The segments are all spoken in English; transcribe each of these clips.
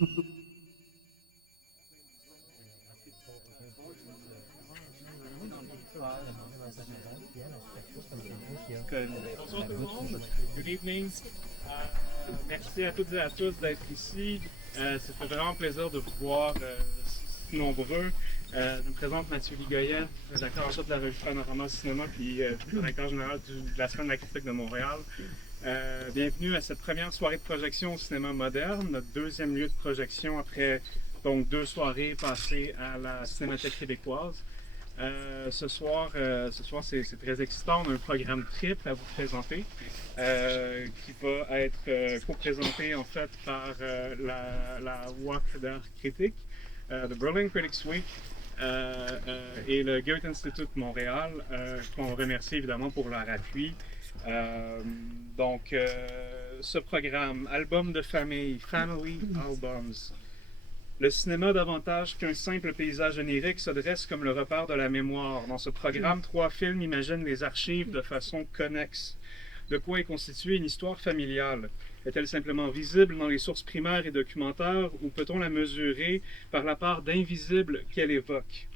Bonsoir tout le monde. Good evening. Merci à toutes et à tous d'être ici. Ça fait vraiment plaisir de vous voir si nombreux. Je me présente Mathieu Ligoyet, rédacteur en chef de la revue Panorama Cinéma, puis directeur général de la Semaine de la Critique de Montréal. Bienvenue à cette première soirée de projection au cinéma moderne, notre deuxième lieu de projection après donc 2 soirées passées à la Cinémathèque québécoise. Ce soir c'est très excitant. On a un programme triple à vous présenter qui va être co-présenté en fait par la UNDR Critic, the Berlin Critics Week et le Goethe Institute Montréal, qu'on remercie évidemment pour leur appui. Ce programme, album de famille, Family Albums. Le cinéma, davantage qu'un simple paysage onirique, se dresse comme le repère de la mémoire. Dans ce programme, 3 films imaginent les archives de façon connexe. De quoi est constituée une histoire familiale? Est-elle simplement visible dans les sources primaires et documentaires, ou peut-on la mesurer par la part d'invisible qu'elle évoque?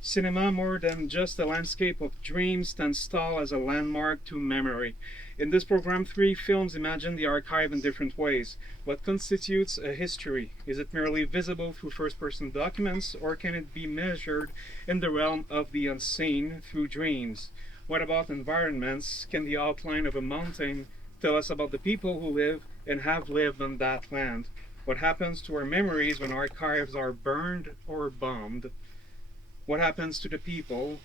Cinema, more than just a landscape of dreams, stands tall as a landmark to memory. In this program, 3 films imagine the archive in different ways. What constitutes a history? Is it merely visible through first-person documents, or can it be measured in the realm of the unseen through dreams? What about environments? Can the outline of a mountain tell us about the people who live and have lived on that land? What happens to our memories when archives are burned or bombed? What happens to the people?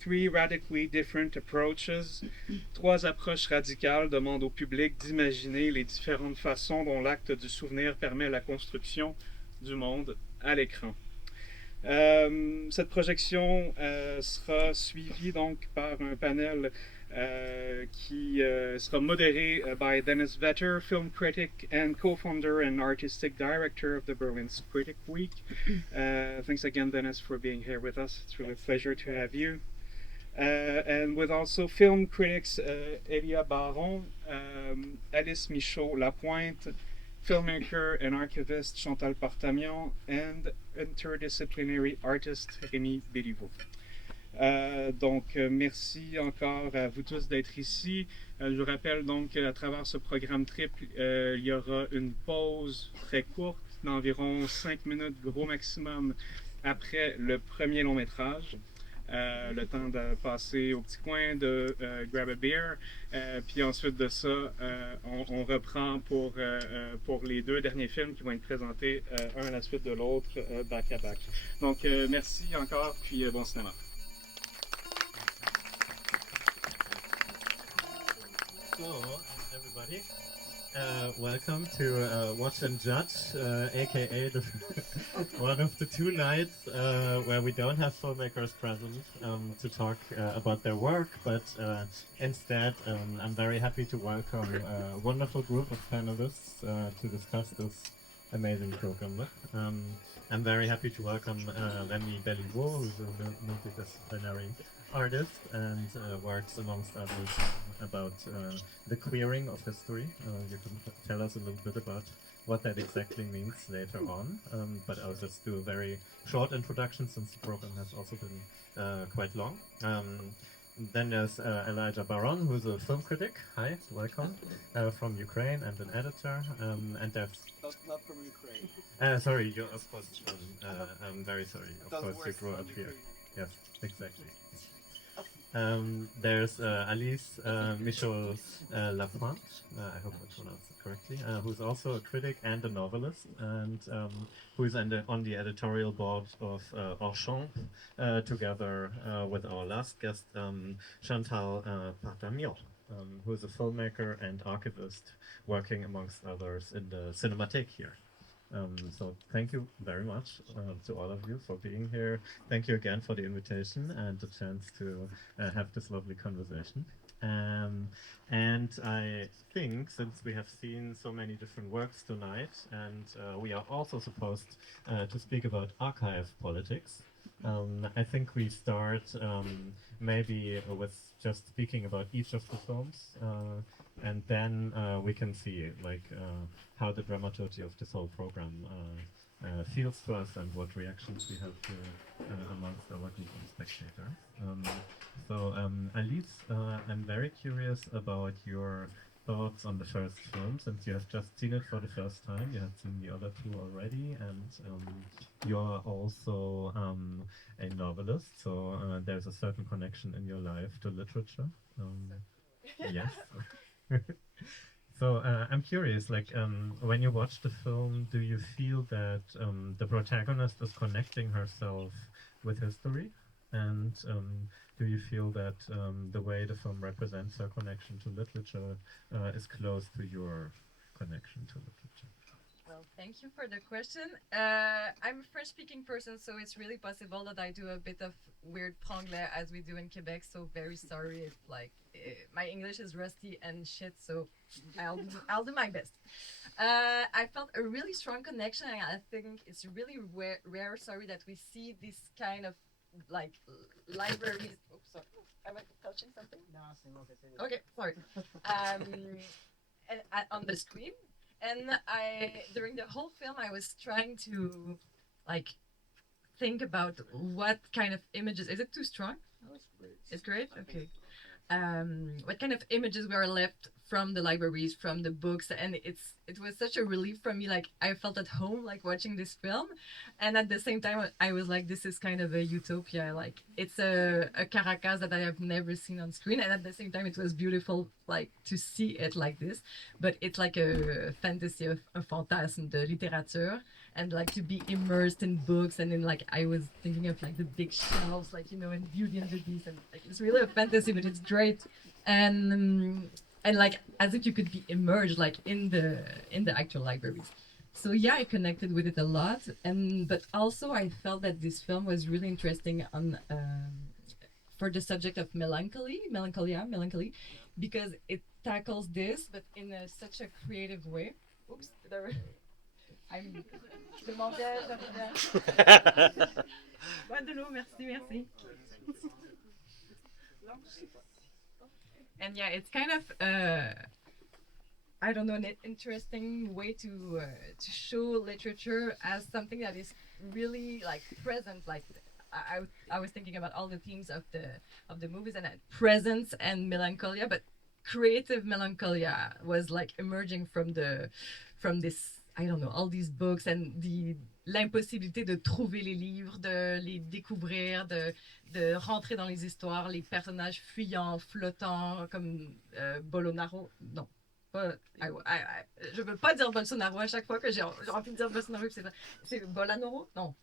3 radically different approaches. 3 approches radicales demandent au public d'imaginer les différentes façons dont l'acte du souvenir permet la construction du monde à l'écran. Cette projection sera suivie donc par un panel qui sera modéré by Dennis Vetter, film critic and co-founder and artistic director of the Berlin Critic Week. Thanks again, Dennis, for being here with us. It's really a pleasure to have you. And with also film critics Elia Baron, Alice Michaud-Lapointe, filmmaker and archivist Chantal Partamian, and interdisciplinary artist Rémi Belliveau. Merci encore à vous tous d'être ici. Je vous rappelle donc qu'à travers ce programme triple, il y aura une pause très courte d'environ 5 minutes gros maximum après le premier long métrage. Le temps de passer au petit coin, de grab a beer, puis ensuite de ça, on reprend pour les 2 derniers films qui vont être présentés un à la suite de l'autre, back à back. Donc merci encore, puis bon cinéma. Hello, everybody. Welcome to Watch and Judge, aka one of the 2 nights where we don't have filmmakers present to talk about their work, but instead I'm very happy to welcome a wonderful group of panelists to discuss this amazing program. I'm very happy to welcome Rémi Belliveau, who's a multidisciplinary artist and works amongst others about the queering of history. You can tell us a little bit about what that exactly means later on, but I'll just do a very short introduction since the program has also been quite long. Then there's Elijah Baron, who's a film critic. Hi, welcome, from Ukraine and an editor. And there's not from Ukraine. Sorry, you're of course. I'm very sorry. Of course, you grew up here. Yes, exactly. There's Alice Michaud-Lapointe, I hope I pronounced it correctly, who's also a critic and a novelist, and who's on the editorial board of Orchamps, together with our last guest, Chantal Partamian, who is a filmmaker and archivist working amongst others in the Cinemathèque here. So thank you very much to all of you for being here. Thank you again for the invitation and the chance to have this lovely conversation. And I think, since we have seen so many different works tonight, and we are also supposed to speak about archive politics, I think we start maybe with just speaking about each of the films and then we can see like how the dramaturgy of this whole program feels to us and what reactions we have amongst our spectators. Alice, I'm very curious about your thoughts on the first film, since you have just seen it for the first time. You have seen the other two already, and you're also a novelist, so there's a certain connection in your life to literature. Yes. So I'm curious, like when you watch the film, do you feel that the protagonist is connecting herself with history? And do you feel that the way the film represents her connection to literature is close to your connection to literature? Well, thank you for the question. I'm a French-speaking person, so it's really possible that I do a bit of weird franglais as we do in Quebec. So very sorry if my English is rusty and shit. So I'll do my best. I felt a really strong connection, and I think it's really rare. Sorry, that we see this kind of like libraries. Oops, sorry. Am I touching something? No, okay, sorry. And on the screen. And during the whole film, I was trying to, think about what kind of images. Is it too strong? No, it's great. It's great? Okay. What kind of images were left from the libraries, from the books, and it was such a relief for me. Like, I felt at home, like, watching this film, and at the same time, I was like, this is kind of a utopia. Like, it's a Caracas that I have never seen on screen, and at the same time, it was beautiful, like, to see it like this. But it's like a fantasy, a fantasme de littérature, and like to be immersed in books, and then like I was thinking of like the big shelves, like, you know, in Beauty and the Beast, and like, it's really a fantasy, but it's great, and like as if you could be immersed like in the actual libraries. So yeah, I connected with it a lot, but also I felt that this film was really interesting on for the subject of melancholy, because it tackles this, but in such a creative way. Oops, I'm demandais, Boîte de l'eau, merci. And yeah, it's kind of I don't know, an interesting way to show literature as something that is really like present. Like I was thinking about all the themes of the movies, and presence and melancholia, but creative melancholia was like emerging from this, I don't know, all these books, and l'impossibilité de trouver les livres, de les découvrir, de rentrer dans les histoires, les personnages fuyants, flottants, comme Bolonaro. Non, pas. Je veux pas dire Bolsonaro à chaque fois que j'ai envie de dire Bolsonaro. C'est Bolanoro? Non.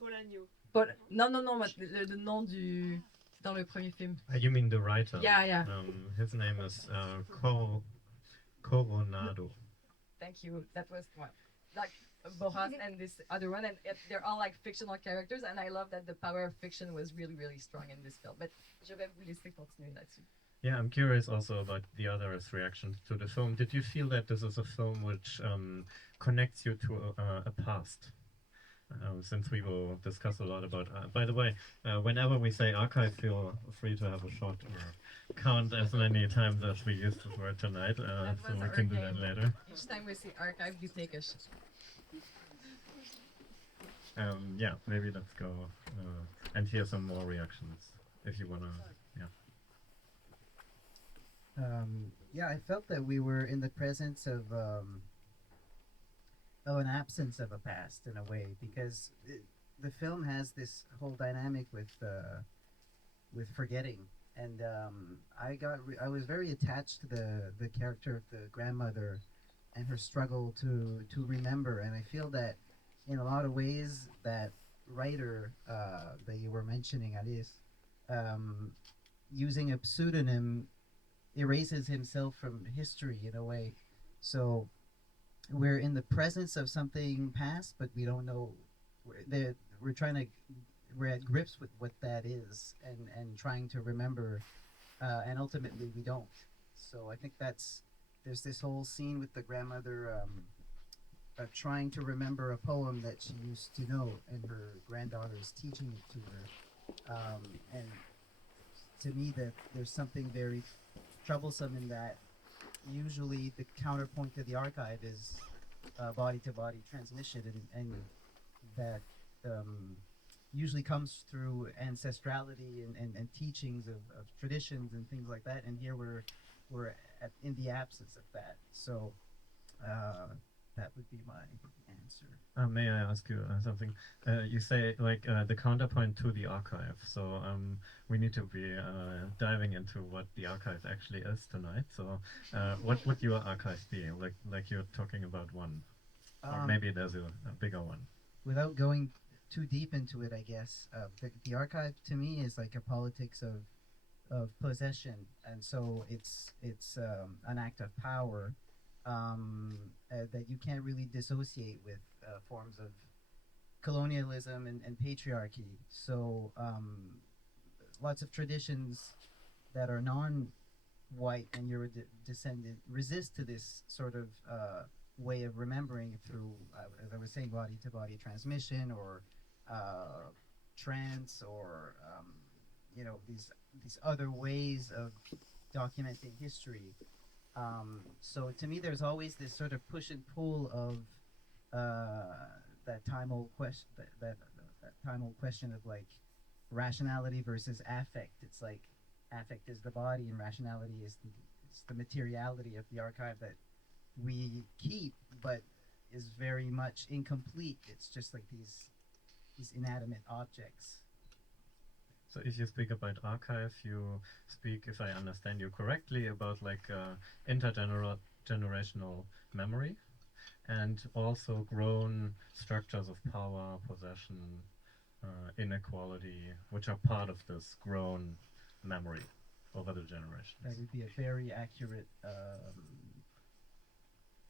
Bolagno. Non, le nom du. Dans le premier film. You mean the writer? Yeah. His name is Coronado. Thank you. That was one. Like Boras and this other one, and they're all like fictional characters, and I love that the power of fiction was really, really strong in this film. But je vais vous laisser continuer là-dessus. Yeah, I'm curious also about the others' reactions to the film. Did you feel that this is a film which connects you to a past? Since we will discuss a lot about... by the way, whenever we say archive, feel free to have a short count as many times as we used this word tonight, so we can do that later. Each time we say archive, you take a shot. Yeah, maybe let's go and hear some more reactions, if you want to... Yeah, I felt that we were in the presence of an absence of a past in a way, because the film has this whole dynamic with forgetting, and I was very attached to the character of the grandmother and her struggle to remember, and I feel that in a lot of ways that writer that you were mentioning, Alice, using a pseudonym erases himself from history in a way. So we're in the presence of something past, but we don't know. We're at grips with what that is, and trying to remember, and ultimately we don't. So I think there's this whole scene with the grandmother trying to remember a poem that she used to know, and her granddaughter is teaching it to her. And to me, that there's something very troublesome in that usually the counterpoint to the archive is body-to-body transmission, and that usually comes through ancestrality and teachings of traditions and things like that. And here we're in the absence of that. So that would be my answer. May I ask you something? You say like the counterpoint to the archive. So we need to be diving into what the archive actually is tonight. So what would your archive be? Like you're talking about one, or maybe there's a bigger one. Without going too deep into it, I guess the archive to me is like a politics of possession, and so it's an act of power that you can't really dissociate with forms of colonialism and patriarchy. So lots of traditions that are non-white and Euro-descendant resist to this sort of way of remembering through, as I was saying, body-to-body transmission, or trance, or these other ways of documenting history. So to me, there's always this sort of push and pull of that time-old question, that time-old question of like rationality versus affect. It's like affect is the body, and rationality is the materiality of the archive that we keep, but is very much incomplete. It's just like these inanimate objects. So if you speak about archive, you speak, if I understand you correctly, about like intergenerational memory, and also grown structures of power, possession, inequality, which are part of this grown memory over the generations. That would be a very accurate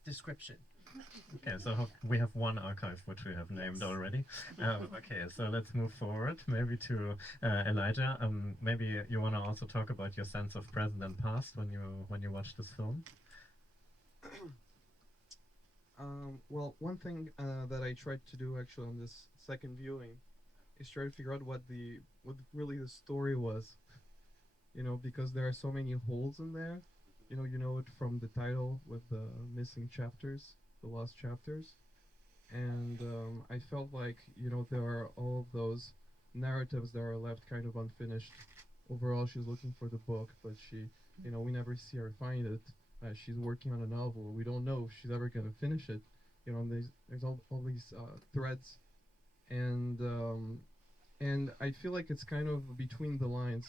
description. Okay, so we have one archive which we have named already. Okay, so let's move forward, maybe to Elijah. Maybe you want to also talk about your sense of present and past when you watch this film. Well, one thing that I tried to do actually on this second viewing is try to figure out what really the story was. Because there are so many holes in there. You know it from the title with the missing chapters, the lost chapters, and I felt like there are all of those narratives that are left kind of unfinished. Overall, she's looking for the book, but we never see her find it. She's working on a novel. We don't know if she's ever gonna finish it. And there's all these threads, and I feel like it's kind of between the lines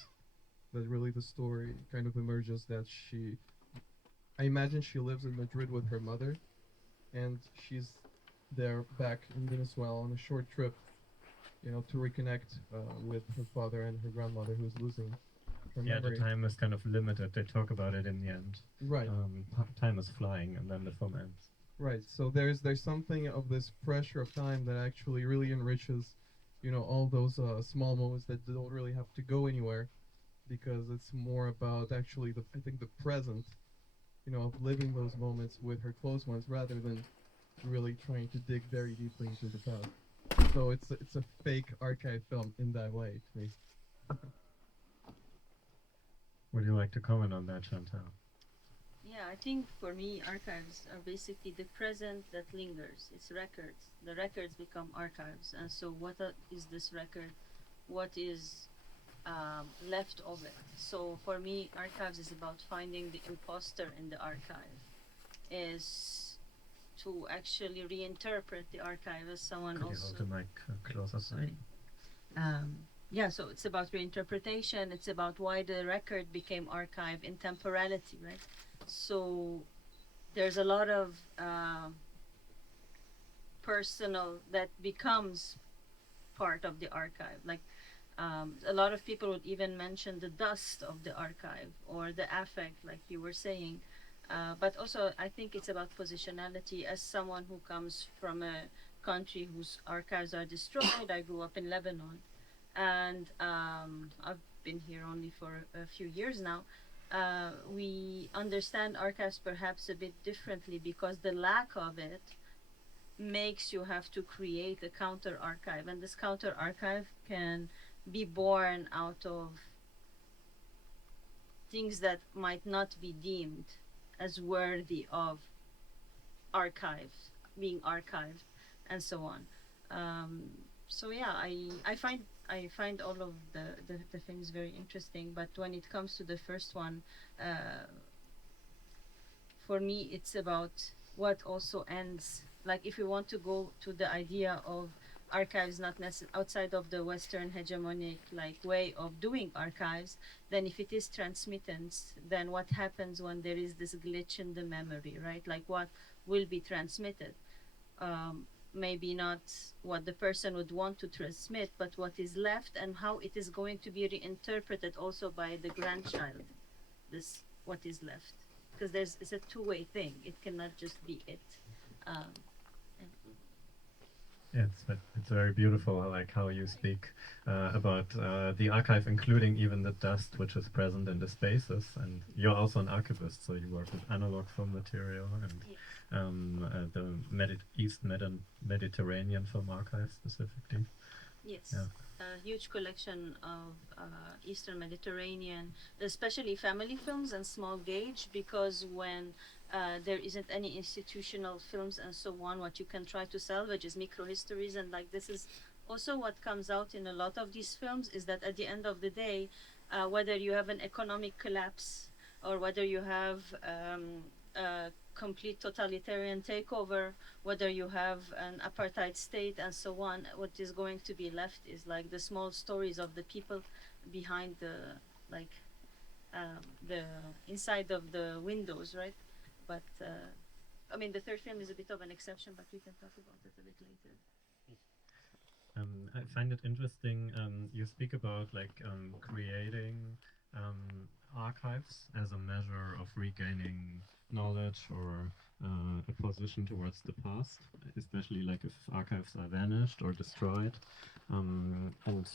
that really the story kind of emerges. That I imagine she lives in Madrid with her mother, and she's there back in Venezuela on a short trip, to reconnect with her father and her grandmother who's losing her memory. The time is kind of limited. They talk about it in the end. Right. Time is flying, and then the film ends. Right. So there's something of this pressure of time that actually really enriches, all those small moments that don't really have to go anywhere, because it's more about actually I think the present, of living those moments with her close ones rather than really trying to dig very deeply into the past. So it's a fake archive film in that way to me. Would you like to comment on that, Chantal? Yeah, I think for me, archives are basically the present that lingers. It's records. The records become archives. And so what is this record? What is left of it? So for me, archives is about finding the imposter in the archive. Is to actually reinterpret the archive as someone Could also... you hold the mic closer? Sorry. Yeah, so it's about reinterpretation. It's about why the record became archive in temporality, right? So there's a lot of personal that becomes part of the archive. Like a lot of people would even mention the dust of the archive or the affect, like you were saying. But also, I think it's about positionality. As someone who comes from a country whose archives are destroyed, I grew up in Lebanon, and I've been here only for a few years now. We understand archives perhaps a bit differently because the lack of it makes you have to create a counter archive, and this counter archive can be born out of things that might not be deemed as worthy of being archived, and so on. So yeah, I find all of the things very interesting. But when it comes to the first one, for me, it's about what also ends. Like if we want to go to the idea of archives not outside of the Western hegemonic like way of doing archives, then if it is transmittance, then what happens when there is this glitch in the memory, right? Like what will be transmitted? Maybe not what the person would want to transmit, but what is left and how it is going to be reinterpreted also by the grandchild. This what is left, because it's a two-way thing. It cannot just be it. Yeah, it's very beautiful. I like how you speak about the archive, including even the dust which is present in the spaces. And you're also an archivist, so you work with analog film material and the East Mediterranean Film Archive specifically. Yes. Yeah. A huge collection of Eastern Mediterranean, especially family films and small gauge, because when there isn't any institutional films and so on, what you can try to salvage is microhistories. And like this is also what comes out in a lot of these films, is that at the end of the day, whether you have an economic collapse or whether you have a complete totalitarian takeover, whether you have an apartheid state and so on, what is going to be left is like the small stories of the people behind the inside of the windows, right? But I mean, the third film is a bit of an exception, but we can talk about it a bit later. I find it interesting. You speak about creating archives as a measure of regaining knowledge or a position towards the past, especially like if archives are vanished or destroyed. And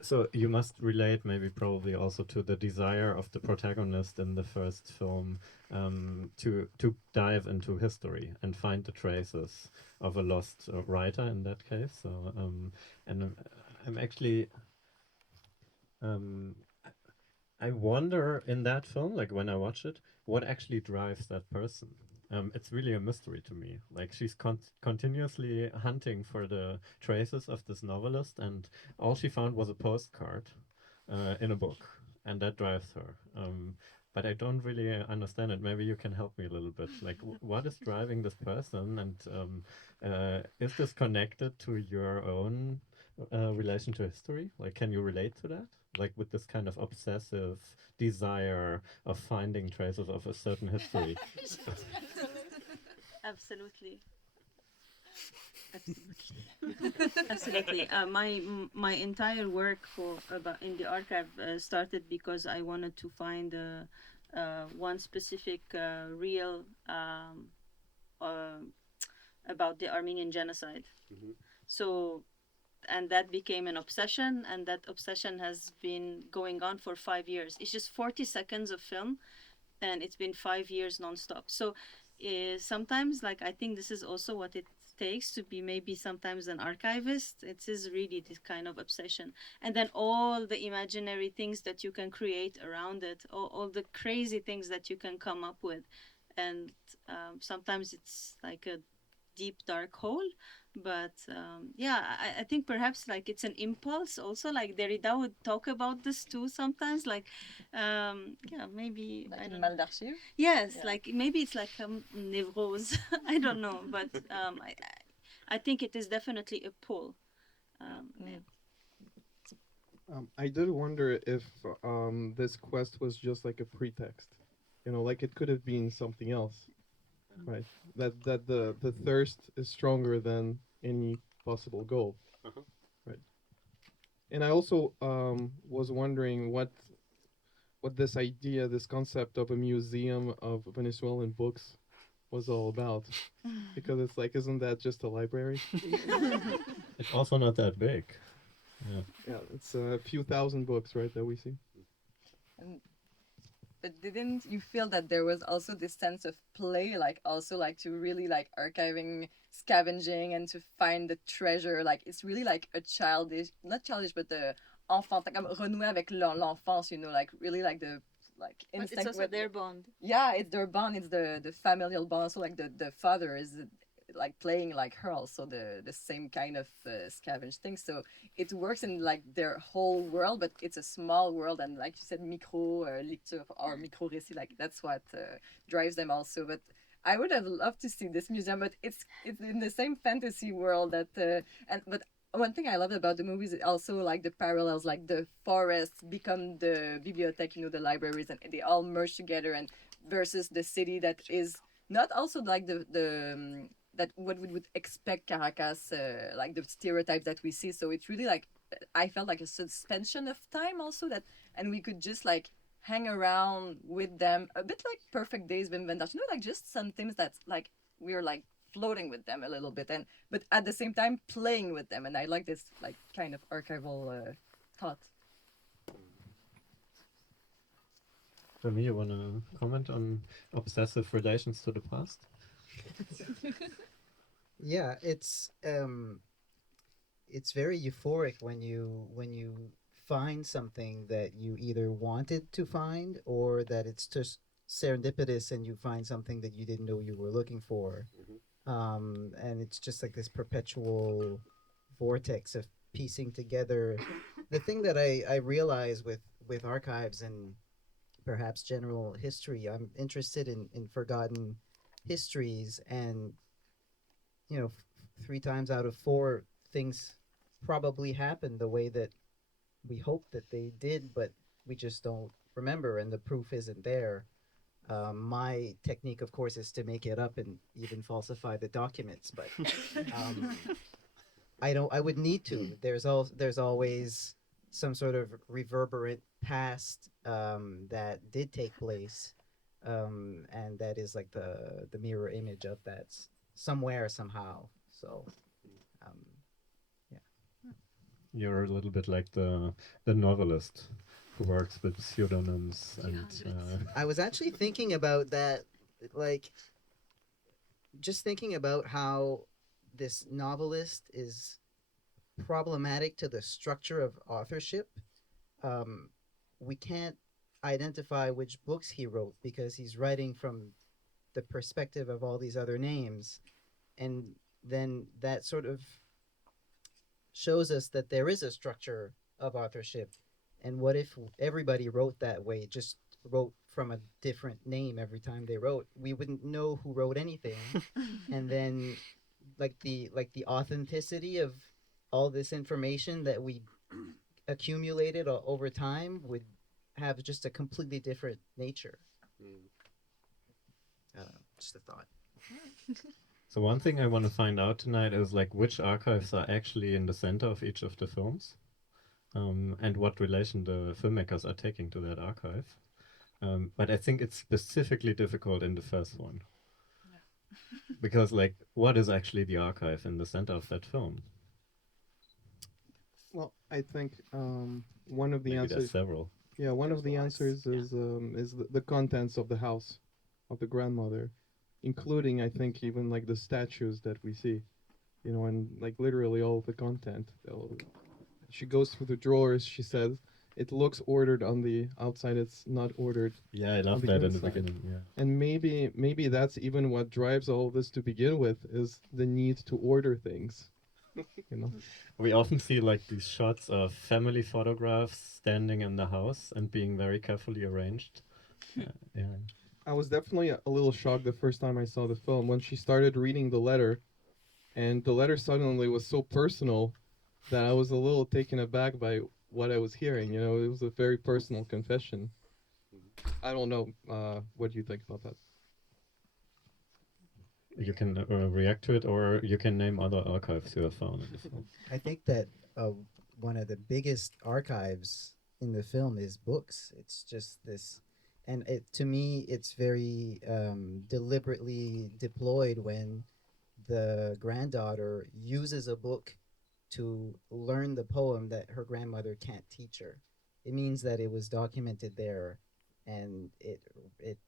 so you must relate probably also to the desire of the protagonist in the first film to dive into history and find the traces of a lost writer in that case. So and I'm actually I wonder in that film, like when I watch it, what actually drives that person. It's really a mystery to me. Like she's continuously hunting for the traces of this novelist, and all she found was a postcard in a book, and that drives her. But I don't really understand it. Maybe you can help me a little bit. Like, what is driving this person, and is this connected to your own relation to history? Like, can you relate to that? Like with this kind of obsessive desire of finding traces of a certain history. Absolutely. Absolutely. My entire work in the archive started because I wanted to find one specific reel about the Armenian genocide. Mm-hmm. So, and that became an obsession, and that obsession has been going on for 5 years. It's just 40 seconds of film, and it's been 5 years nonstop. So sometimes, like, I think this is also what it takes to be maybe sometimes an archivist. It is really this kind of obsession. And then all the imaginary things that you can create around it, all the crazy things that you can come up with. And sometimes it's like a deep, dark hole. But I think perhaps like it's an impulse also, like Derrida would talk about this too sometimes, like maybe like I don't mal d'archives. Yes, yeah. Like maybe it's like a nevrose. I don't know, but I think it is definitely a pull. I did wonder if this quest was just like a pretext, like it could have been something else, right? That the thirst is stronger than any possible goal, right? And I also was wondering what this idea, this concept of a museum of Venezuelan books was all about, because it's like, isn't that just a library? It's also not that big. Yeah, it's a few thousand books, right, that we see. But didn't you feel that there was also this sense of play, like also like to really like archiving, scavenging, and to find the treasure? Like it's really like a childish, not childish, but the enfantin, comme renouer avec l'enfance, like really like the like But it's instinct also with their bond. yeah, it's their bond. It's the familial bond. Also, like the father is like playing like her, also the same kind of scavenge thing. So it works in like their whole world, but it's a small world, and like you said, micro lecture or micro récit. Like that's what drives them also. But I would have loved to see this museum, but it's in the same fantasy world that and but one thing I loved about the movies is also like the parallels, like the forests become the bibliothèque, the libraries, and they all merge together, and versus the city that is not also like the that what we would expect Caracas, like the stereotypes that we see. So it's really like I felt like a suspension of time also that, and we could just like hang around with them a bit like Perfect Days with Vendash, like just some things that's like we're like floating with them a little bit, and but at the same time playing with them, and I like this like kind of archival thought. Remy, you want to comment on obsessive relations to the past? Yeah, it's very euphoric when you find something that you either wanted to find or that it's just serendipitous and you find something that you didn't know you were looking for. And it's just like this perpetual vortex of piecing together. The thing that I realize with archives and perhaps general history, I'm interested in forgotten histories, and three times out of four things probably happen the way that we hope that they did, but we just don't remember, and the proof isn't there. My technique, of course, is to make it up and even falsify the documents, but um, I would need to. There's always some sort of reverberant past that did take place, and that is like the mirror image of that somewhere somehow. So, um, You're a little bit like the novelist who works with pseudonyms and. I was actually thinking about that, like just thinking about how this novelist is problematic to the structure of authorship. Um, we can't identify which books he wrote because he's writing from the perspective of all these other names. And then that sort of shows us that there is a structure of authorship. And what if everybody wrote that way, just wrote from a different name every time they wrote? We wouldn't know who wrote anything. And then like the authenticity of all this information that we accumulated over time would have just a completely different nature. Just a thought. So one thing I want to find out tonight is like which archives are actually in the center of each of the films, and what relation the filmmakers are taking to that archive. But I think it's specifically difficult in the first one. Because like what is actually the archive in the center of that film? Well, I think one of the Maybe answers. there's several. Yeah, one There's of the lots, answers yeah. is the contents of the house of the grandmother, including I think even like the statues that we see, and like literally all of the content. She goes through the drawers. She says it looks ordered on the outside. It's not ordered. Yeah, I love the that in the inside. beginning. Yeah. And maybe that's even what drives all of this to begin with, is the need to order things. We often see like these shots of family photographs standing in the house and being very carefully arranged. Yeah. I was definitely a little shocked the first time I saw the film when she started reading the letter, and the letter suddenly was so personal that I was a little taken aback by what I was hearing. It was a very personal confession. I don't know. What do you think about that? You can react to it, or you can name other archives you have found in the film. I think that one of the biggest archives in the film is books. It's just this, and to me, it's very deliberately deployed when the granddaughter uses a book to learn the poem that her grandmother can't teach her. It means that it was documented there, and it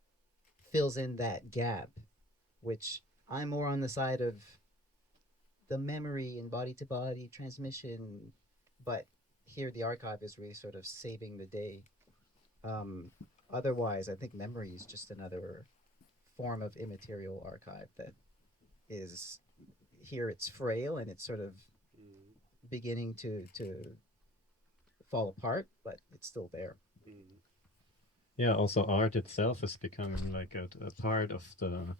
fills in that gap, which I'm more on the side of the memory and body to body transmission, but here the archive is really sort of saving the day. otherwise, I think memory is just another form of immaterial archive that is here. It's frail and it's sort of beginning to fall apart, but it's still there. Yeah, also art itself is becoming like a part of the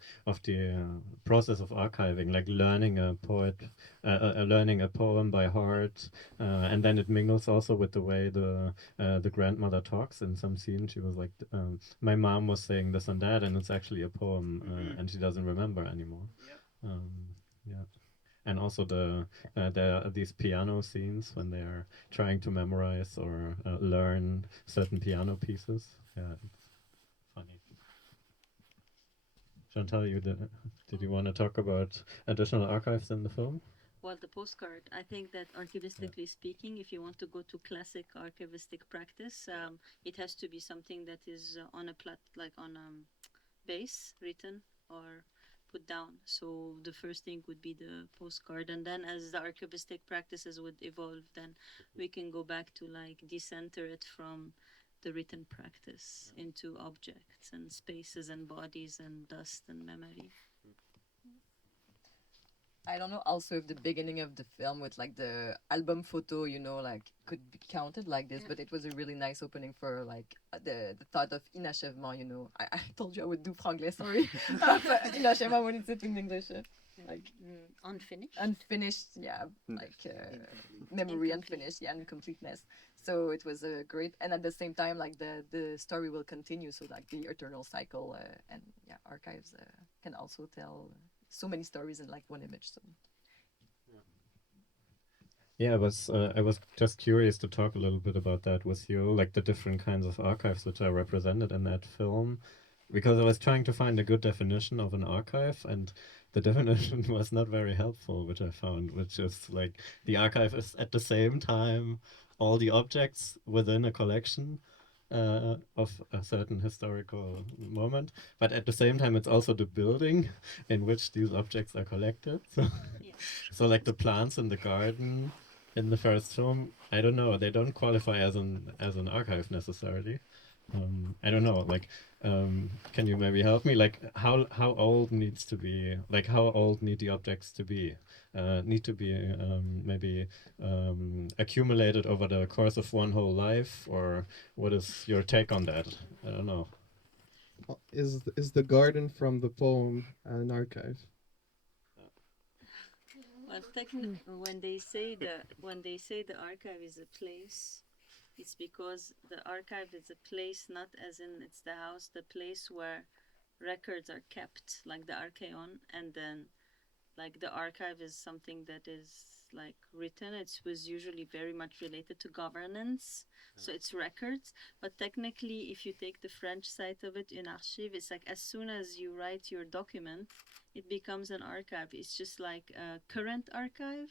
process of archiving, like learning a learning a poem by heart, and then it mingles also with the way the grandmother talks in some scene. She was like, "My mom was saying this and that," and it's actually a poem, and she doesn't remember anymore. Yeah. And also there are these piano scenes when they are trying to memorize or learn certain piano pieces. Yeah, it's funny. Chantal, did you want to talk about additional archives in the film? Well, the postcard, I think that archivistically speaking, if you want to go to classic archivistic practice, it has to be something that is on a base, written or put down. So the first thing would be the postcard, and then as the archivistic practices would evolve, then we can go back to like decenter it from the written practice into objects and spaces and bodies and dust and memory. I don't know also if the beginning of the film with like the album photo, you know, like could be counted like this, but it was a really nice opening for like the thought of inachèvement, you know. I told you I would do franglais, sorry. Inachèvement, what is it in English? Like Unfinished. Unfinished, yeah, like memory unfinished, yeah, incompleteness. So it was a great, and at the same time, like the story will continue. So like the eternal cycle, and yeah, archives can also tell so many stories in like one image. So Yeah, I was just curious to talk a little bit about that with you, like the different kinds of archives which are represented in that film, because I was trying to find a good definition of an archive, and the definition was not very helpful, which I found, which is like the archive is at the same time all the objects within a collection of a certain historical moment, but at the same time it's also the building in which these objects are collected. So, so like the plants in the garden in the first film, I don't know, they don't qualify as an archive necessarily. I don't know, like, can you maybe help me? Like, how old needs to be, like, how old need the objects to be? Need to be maybe accumulated over the course of one whole life, or what is your take on that? I don't know. Is the garden from the poem an archive? Well, technically, when they say the archive is a place, it's because the archive is a place, not as in it's the house, the place where records are kept, like the archaeon, and then like the archive is something that is like written. It was usually very much related to governance, so it's records. But technically, if you take the French side of it, in archive, it's like as soon as you write your document, it becomes an archive. It's just like a current archive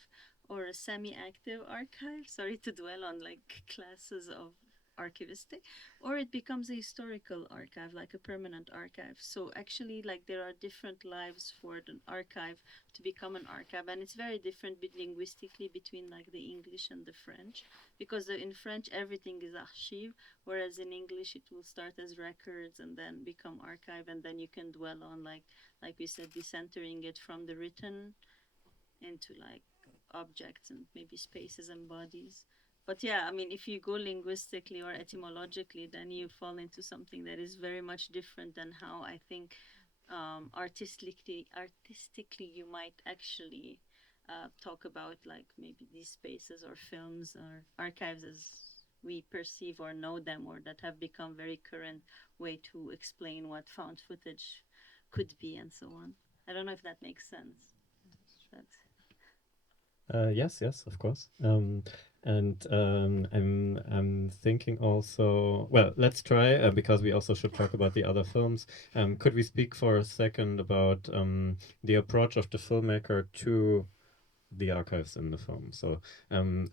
or a semi-active archive. Sorry to dwell on like classes of archivistic, or it becomes a historical archive, like a permanent archive. So actually, like there are different lives for an archive to become an archive, and it's very different linguistically between like the English and the French, because in French everything is archive, whereas in English it will start as records and then become archive, and then you can dwell on like we said, decentering it from the written into like objects and maybe spaces and bodies. But yeah, I mean, if you go linguistically or etymologically, then you fall into something that is very much different than how I think artistically you might actually talk about like maybe these spaces or films or archives as we perceive or know them, or that have become very current way to explain what found footage could be and so on. I don't know if that makes sense. Yes, of course. And I'm thinking also. Well, let's try because we also should talk about the other films. Could we speak for a second about the approach of the filmmaker to the archives in the film? So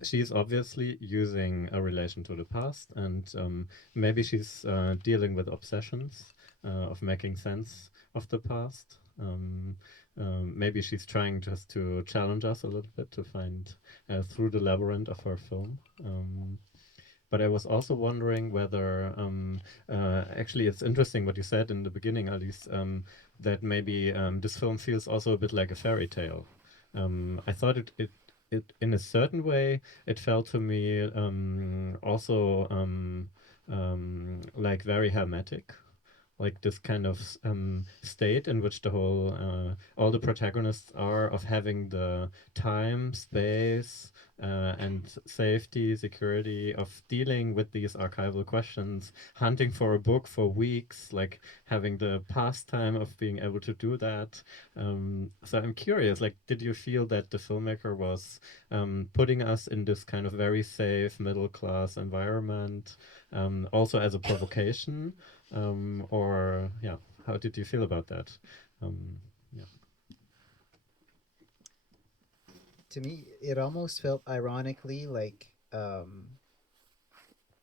she's obviously using a relation to the past, and maybe she's dealing with obsessions of making sense of the past. Maybe she's trying just to challenge us a little bit to find through the labyrinth of her film. But I was also wondering whether, actually, it's interesting what you said in the beginning, Alice, that maybe this film feels also a bit like a fairy tale. I thought it in a certain way, it felt to me also like very hermetic, like this kind of state in which the whole all the protagonists are of having the time, space, and safety, security of dealing with these archival questions, hunting for a book for weeks, like having the pastime of being able to do that. So I'm curious, like, did you feel that the filmmaker was putting us in this kind of very safe middle class environment, also as a provocation? Or yeah, how did you feel about that? Yeah. To me, it almost felt ironically like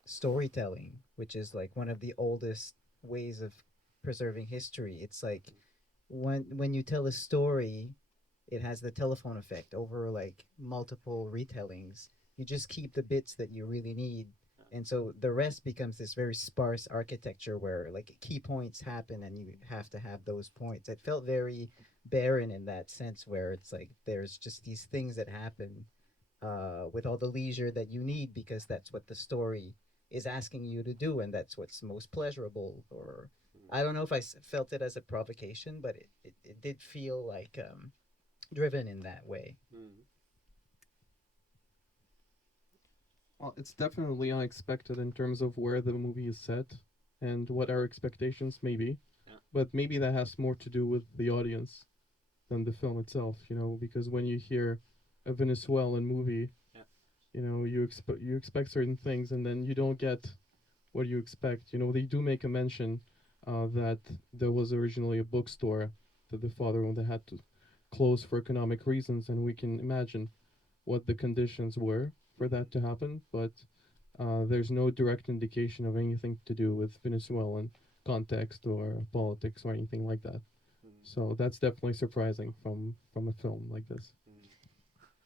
storytelling, which is like one of the oldest ways of preserving history. It's like when you tell a story, it has the telephone effect over like multiple retellings. You just keep the bits that you really need. And so the rest becomes this very sparse architecture where like key points happen and you have to have those points. It felt very barren in that sense where it's like there's just these things that happen with all the leisure that you need because that's what the story is asking you to do and that's what's most pleasurable. Or I don't know if felt it as a provocation, but it did feel like driven in that way. Well, it's definitely unexpected in terms of where the movie is set and what our expectations may be. Yeah. But maybe that has more to do with the audience than the film itself, you know, because when you hear a Venezuelan movie, Yeah. you know, you expect certain things and then you don't get what you expect. You know, they do make a mention that there was originally a bookstore that the father owned that had to close for economic reasons, and we can imagine what the conditions were for that to happen, but there's no direct indication of anything to do with Venezuelan context or politics or anything like that. So that's definitely surprising from a film like this.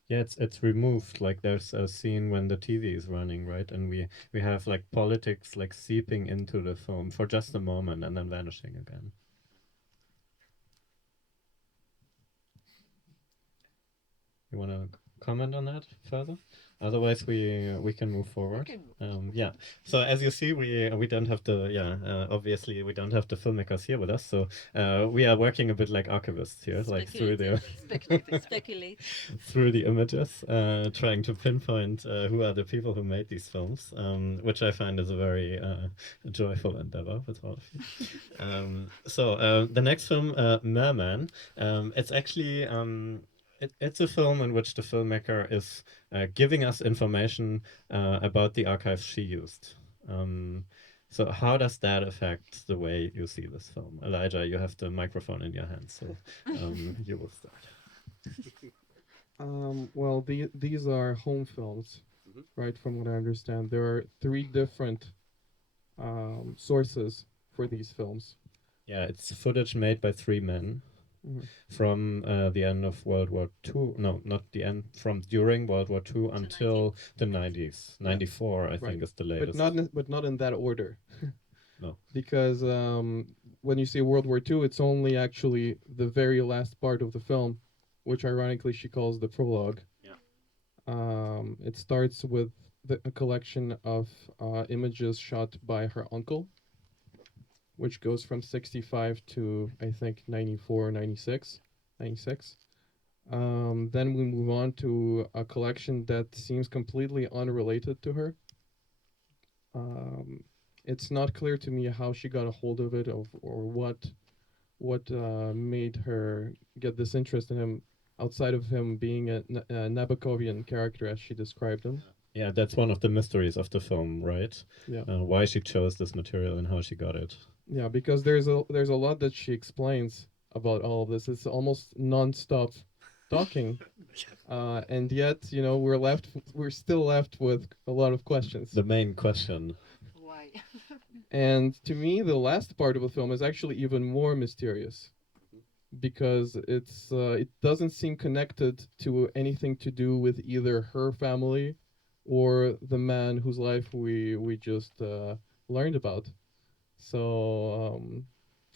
Yeah, it's removed. Like there's a scene when the TV is running, right? And we have like politics like seeping into the film for just a moment and then vanishing again. You want to comment on that further? Otherwise, we can move forward. Yeah. So as you see, we don't have the obviously we don't have the filmmakers here with us. So we are working a bit like archivists here, like through the Speculate. through the images, trying to pinpoint who are the people who made these films, which I find is a very joyful endeavor with all of you. So the next film, Merman, it's actually. It's a film in which the filmmaker is giving us information about the archives she used. So how does that affect the way you see this film? Elijah, you have the microphone in your hand, so you will start. Well, these are home films, right? From what I understand, there are 3 different sources for these films. Yeah, it's footage made by 3 men. From the end of World War II. No, not the end. From during World War II until the 90s. 94, I think, is the latest. But not in that order. No. Because when you say World War II, it's only actually the very last part of the film, which ironically she calls the prologue. Yeah. It starts with a collection of images shot by her uncle, which goes from 65 to, I think, 94, 96. Then we move on to a collection that seems completely unrelated to her. It's not clear to me how she got a hold of it or what made her get this interest in him outside of him being a Nabokovian character, as she described him. Yeah, that's one of the mysteries of the film, right? Yeah. Why she chose this material and how she got it. Yeah, because there's a lot that she explains about all of this. It's almost non-stop talking, and yet you know we're still left with a lot of questions. The main question. Why? And to me, the last part of the film is actually even more mysterious, because it doesn't seem connected to anything to do with either her family or the man whose life we just learned about. So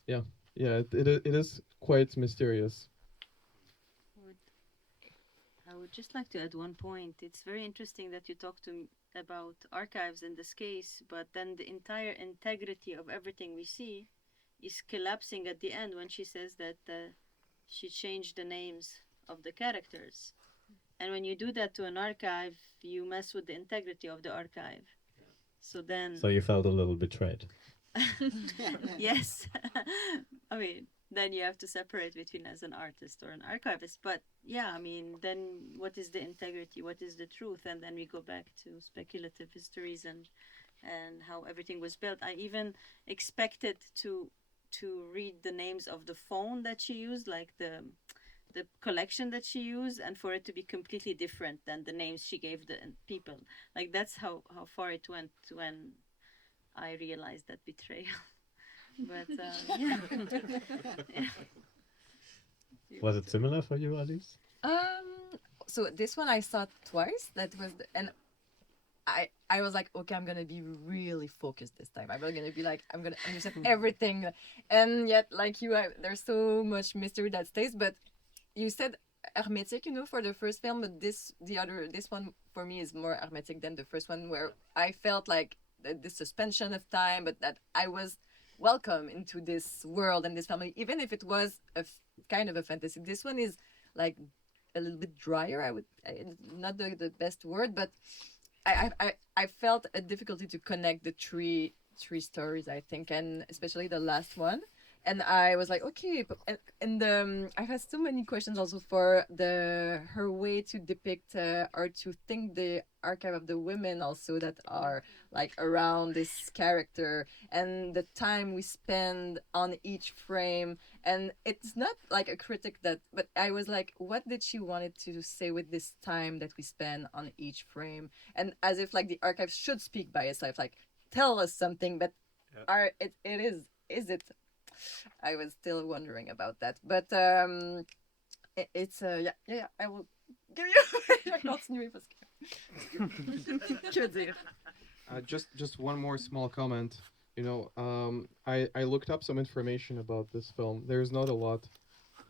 it is quite mysterious. I would just like to add one point. It's very interesting that you talk to about archives in this case, but then the entire integrity of everything we see is collapsing at the end when she says that she changed the names of the characters. And when you do that to an archive, you mess with the integrity of the archive. So then. So you felt a little betrayed. Yes. I mean, then you have to separate between as an artist or an archivist. But yeah, I mean, then what is the integrity? What is the truth? And then we go back to speculative histories and how everything was built. I even expected to read the names of the phone that she used, like the collection that she used, and for it to be completely different than the names she gave the people. Like that's how far it went when I realized that betrayal. But yeah. Was it similar for you, Alice? So this one I saw twice. That was and I was like, okay, I'm gonna be really focused this time. I'm gonna be like, I'm gonna understand everything, and yet like you, there's so much mystery that stays. But you said hermetic, for the first film, but this one for me is more hermetic than the first one, where I felt like the suspension of time, but that I was welcome into this world and this family, even if it was kind of a fantasy. This one is like a little bit drier. Not the best word, but I felt a difficulty to connect the three stories, I think, and especially the last one. And I was like, okay, and I had so many questions also for her way to depict or to think the archive of the women also that are like around this character, and the time we spend on each frame. And it's not like a critic but I was like, what did she wanted to say with this time that we spend on each frame? And as if like the archive should speak by itself, like tell us something, but is it? I was still wondering about that, but it's yeah. I will give you. Continuer parce que. Que dire? Just one more small comment. I looked up some information about this film. There's not a lot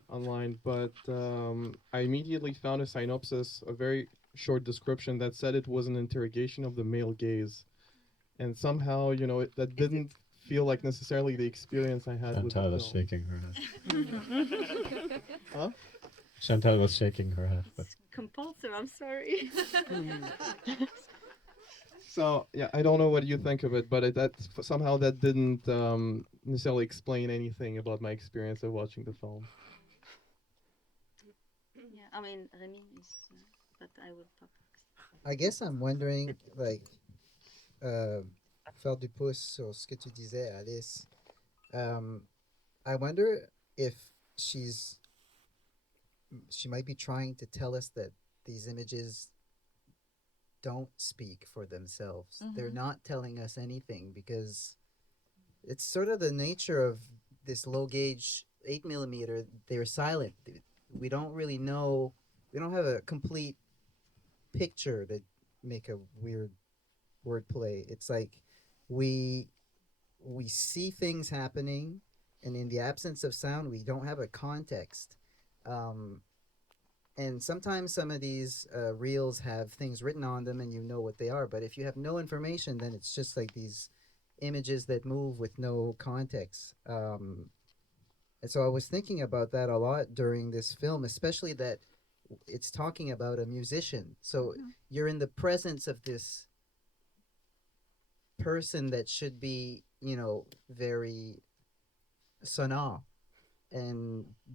online, but I immediately found a synopsis, a very short description that said it was an interrogation of the male gaze, and somehow that didn't feel like necessarily the experience I had with the Chantal was film. shaking her head. Huh? Chantal was shaking her head. But Compulsive, I'm sorry. So yeah, I don't know what you think of it, but somehow that didn't necessarily explain anything about my experience of watching the film. Yeah, I mean, Rémi is, but I will talk. I guess I'm wondering, like, faire du pouce sur ce que tu disais, Alice. I wonder if she might be trying to tell us that these images don't speak for themselves. Mm-hmm. They're not telling us anything, because it's sort of the nature of this low gauge 8mm. They're silent. We don't really know. We don't have a complete picture, to make a weird wordplay. It's like we see things happening, and in the absence of sound, we don't have a context. And sometimes some of these reels have things written on them, and you know what they are. But if you have no information, then it's just like these images that move with no context. And so I was thinking about that a lot during this film, especially that it's talking about a musician. So you're in the presence of this person that should be, very sonore.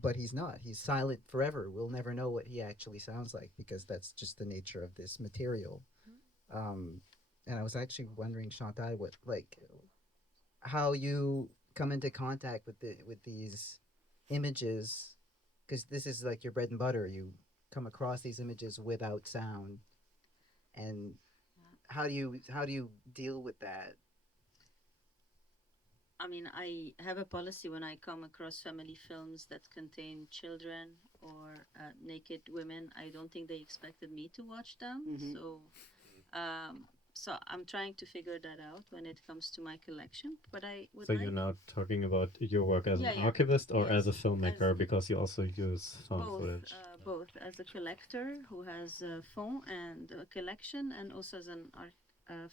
But he's not. He's silent forever. We'll never know what he actually sounds like, because that's just the nature of this material. And I was actually wondering, Chantal, how you come into contact with these images, because this is like your bread and butter. You come across these images without sound, and how do you deal with that? I mean, I have a policy when I come across family films that contain children or naked women. I don't think they expected me to watch them. So So I'm trying to figure that out when it comes to my collection. But I would So like you're now talking about your work as Yeah, an yeah. archivist or Yes, as a filmmaker, as- because you also use found both, footage. both as a collector who has a phone and a collection, and also as an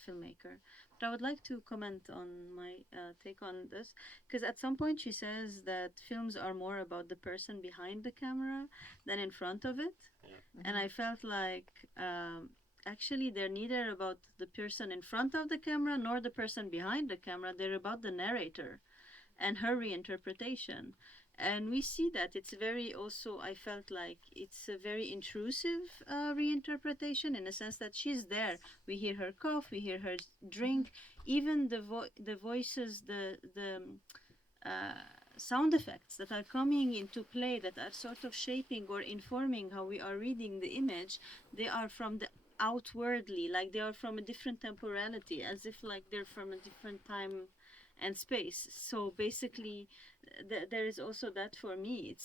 filmmaker. But I would like to comment on my take on this, because at some point she says that films are more about the person behind the camera than in front of it, and I felt like actually they're neither about the person in front of the camera nor the person behind the camera. They're about the narrator and her reinterpretation. And we see that it's very also, I felt like it's a very intrusive reinterpretation, in a sense that she's there. We hear her cough, we hear her drink, even the voices, the uh, sound effects that are coming into play, that are sort of shaping or informing how we are reading the image, they are from the outwardly, like they are from a different temporality, as if like they're from a different time and space. So basically, there is also that for me.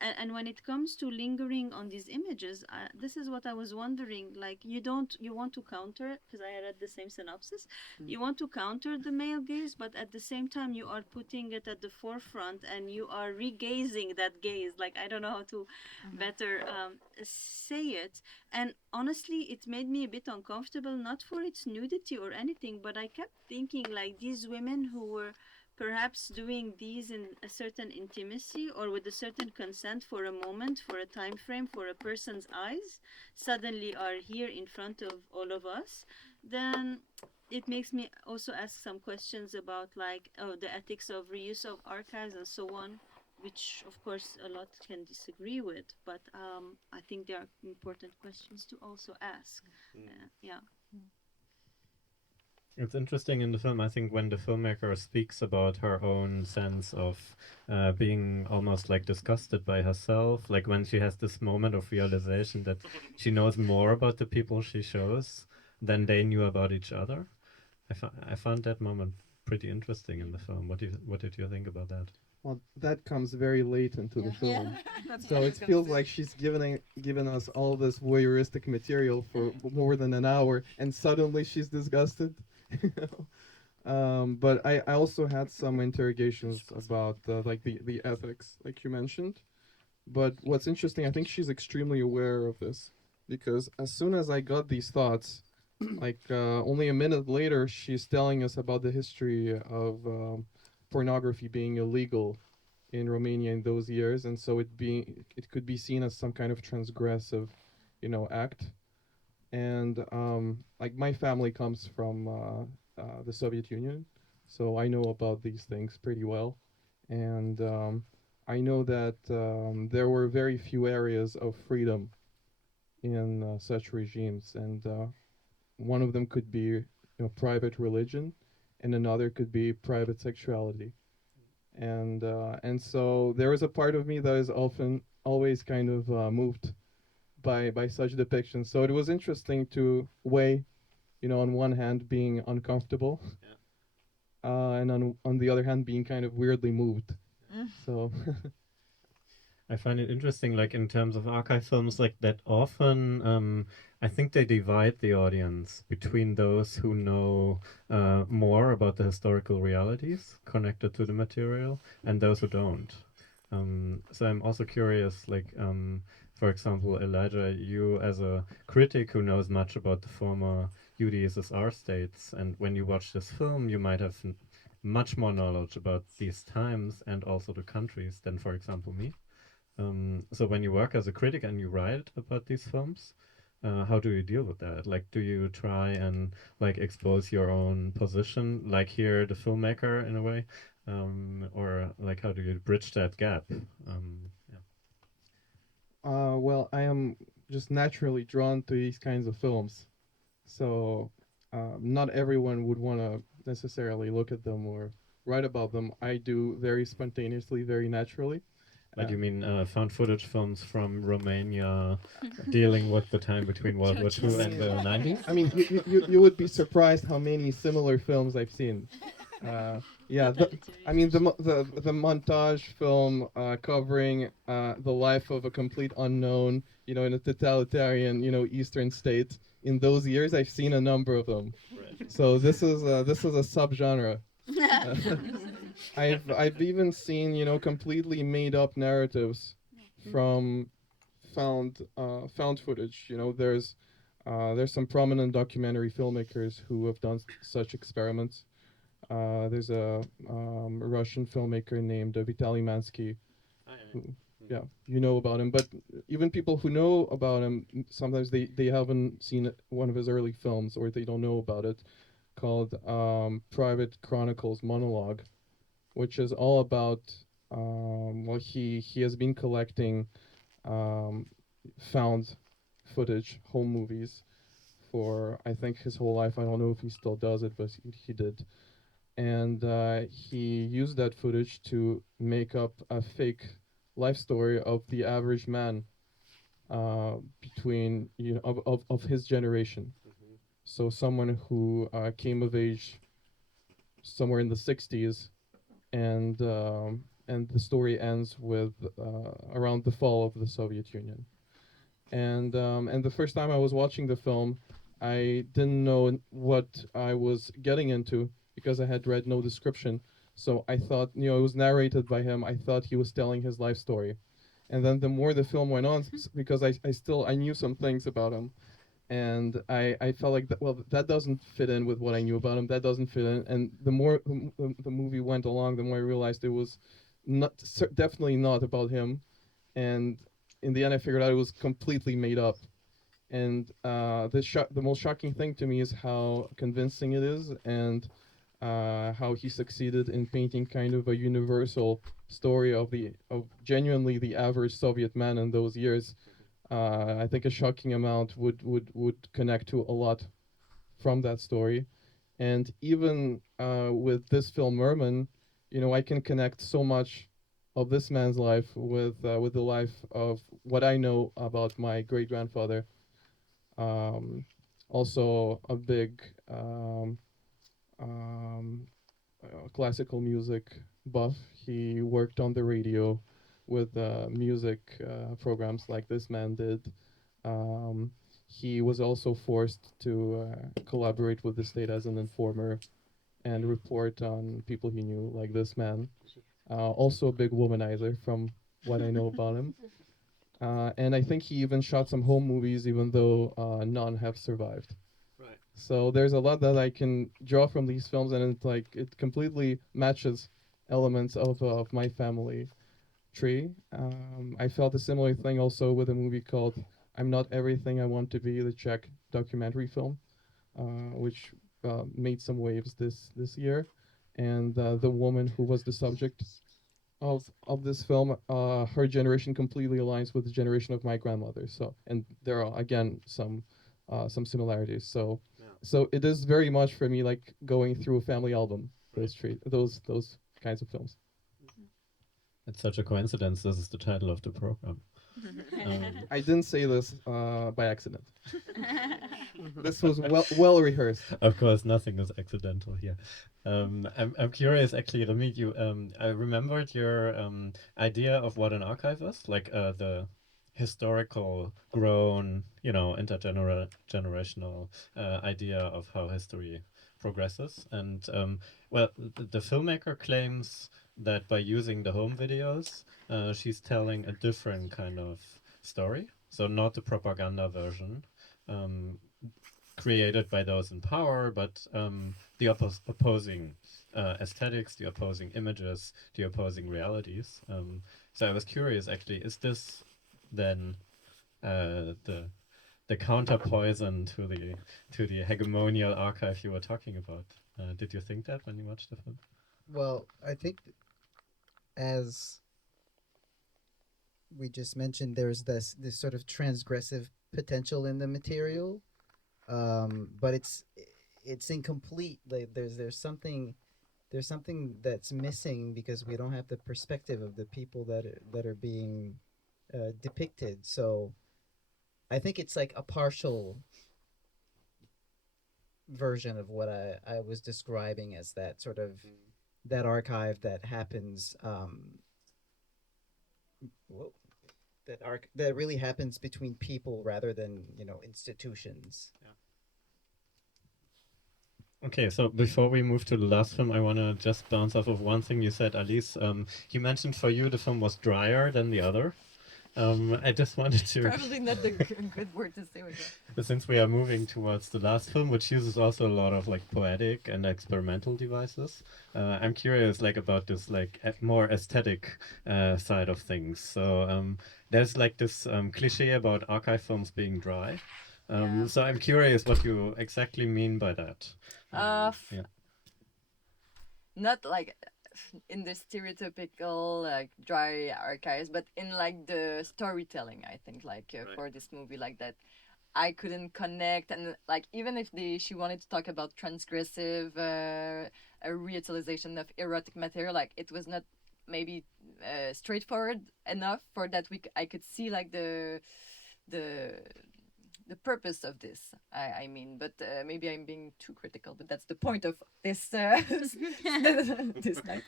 And when it comes to lingering on these images, this is what I was wondering. Like you want to counter, because I read the same synopsis. You want to counter the male gaze, but at the same time you are putting it at the forefront and you are regazing that gaze. Like I don't know how to better say it. And honestly, it made me a bit uncomfortable, not for its nudity or anything, but I kept thinking like these women who were perhaps doing these in a certain intimacy or with a certain consent for a moment, for a time frame, for a person's eyes, suddenly are here in front of all of us, then it makes me also ask some questions about like the ethics of reuse of archives and so on, which of course a lot can disagree with, but I think they are important questions to also ask. Yeah. It's interesting in the film, I think, when the filmmaker speaks about her own sense of being almost like disgusted by herself, like when she has this moment of realization that she knows more about the people she shows than they knew about each other. I found that moment pretty interesting in the film. What did you think about that? Well, that comes very late into the film. That's So what I it was gonna feels say. like she's given us all this voyeuristic material for more than an hour, and suddenly she's disgusted. You know? But I also had some interrogations about like the ethics, like you mentioned. But what's interesting, I think she's extremely aware of this, because as soon as I got these thoughts, like only a minute later, she's telling us about the history of pornography being illegal in Romania in those years, and so it could be seen as some kind of transgressive, act. And like my family comes from the Soviet Union, so I know about these things pretty well, and I know that there were very few areas of freedom in such regimes, and one of them could be private religion, and another could be private sexuality, and so there is a part of me that is often always kind of moved by such depictions. So it was interesting to weigh, on one hand being uncomfortable, and on the other hand being kind of weirdly moved. So I find it interesting, like in terms of archive films, like that often, I think they divide the audience between those who know more about the historical realities connected to the material and those who don't. So I'm also curious, like, for example, Elijah, you as a critic who knows much about the former UdSSR states, and when you watch this film, you might have much more knowledge about these times and also the countries than, for example, me. So when you work as a critic and you write about these films, how do you deal with that? Like, do you try and like expose your own position, like here the filmmaker in a way, or like how do you bridge that gap? Yeah. well, I am just naturally drawn to these kinds of films, so not everyone would want to necessarily look at them or write about them. I do very spontaneously, very naturally. Like you mean found footage films from Romania dealing with the time between World War II and the 90s? I mean, you would be surprised how many similar films I've seen. Yeah, I mean the montage film covering the life of a complete unknown, in a totalitarian, Eastern state. In those years, I've seen a number of them. Right. So this is a subgenre. I've even seen, completely made up narratives from found footage. There's some prominent documentary filmmakers who have done such experiments. There's a Russian filmmaker named Vitaly Mansky. Who, yeah, you know about him, but even people who know about him, sometimes they haven't seen one of his early films, or they don't know about it, called Private Chronicles Monologue, which is all about he has been collecting um, found footage, home movies, for I think his whole life. I don't know if he still does it, but he did. And he used that footage to make up a fake life story of the average man between of his generation. So someone who came of age somewhere in the 60s, and the story ends with around the fall of the Soviet Union. And the first time I was watching the film, I didn't know what I was getting into because I had read no description. So I thought, it was narrated by him. I thought he was telling his life story. And then the more the film went on, because I knew some things about him, and I felt like that doesn't fit in with what I knew about him. That doesn't fit in. And the more the movie went along, the more I realized it was definitely not about him. And in the end, I figured out it was completely made up. And the most shocking thing to me is how convincing it is, and how he succeeded in painting kind of a universal story of genuinely the average Soviet man in those years. I think a shocking amount would connect to a lot from that story. And even with this film Merman, I can connect so much of this man's life with the life of what I know about my great grandfather. Um, Also a big um, classical music buff. He worked on the radio with music programs like this man did. Um, he was also forced to collaborate with the state as an informer and report on people he knew, like this man. Also a big womanizer, from what I know about him. And I think he even shot some home movies, even though none have survived. Right. So there's a lot that I can draw from these films, and it completely matches elements of my family tree. I felt a similar thing also with a movie called "I'm Not Everything I Want to Be," the Czech documentary film, which made some waves this year. And the woman who was the subject of this film, her generation completely aligns with the generation of my grandmother. So, and there are again some similarities. So, Yeah. so it is very much for me like going through a family album. Those kinds of films. It's such a coincidence. This is the title of the program. I didn't say this by accident. This was well rehearsed. Of course, nothing is accidental here. I'm curious, actually, Rémi, I remembered your idea of what an archive is, like the historical, grown, intergenerational idea of how history progresses. And well, the filmmaker claims that by using the home videos, she's telling a different kind of story. So not the propaganda version. Created by those in power, but the opposing aesthetics, the opposing images, the opposing realities. So I was curious, actually, is this then the counterpoison to the hegemonial archive you were talking about? Did you think that when you watched the film? Well, I think as we just mentioned, there's this sort of transgressive potential in the material, but it's incomplete. Like there's something that's missing because we don't have the perspective of the people that are being depicted. So I think it's like a partial version of what I was describing as that sort of that archive that happens whoa, that really happens between people rather than institutions. Okay, so before we move to the last film, I want to just bounce off of one thing you said, Alice. You mentioned for you the film was drier than the other. I just wanted to... Probably not the good word to say with that. Since we are moving towards the last film, which uses also a lot of like poetic and experimental devices, I'm curious like about this like more aesthetic side of things. So there's like this cliche about archive films being dry. So I'm curious what you exactly mean by that. Yeah. Not like in the stereotypical like dry archives, but in like the storytelling. I think like for this movie, like that, I couldn't connect, and like even if she wanted to talk about transgressive a reutilization of erotic material, like it was not maybe straightforward enough for that I could see like the purpose of this. I mean, but maybe I'm being too critical, but that's the point of this this night.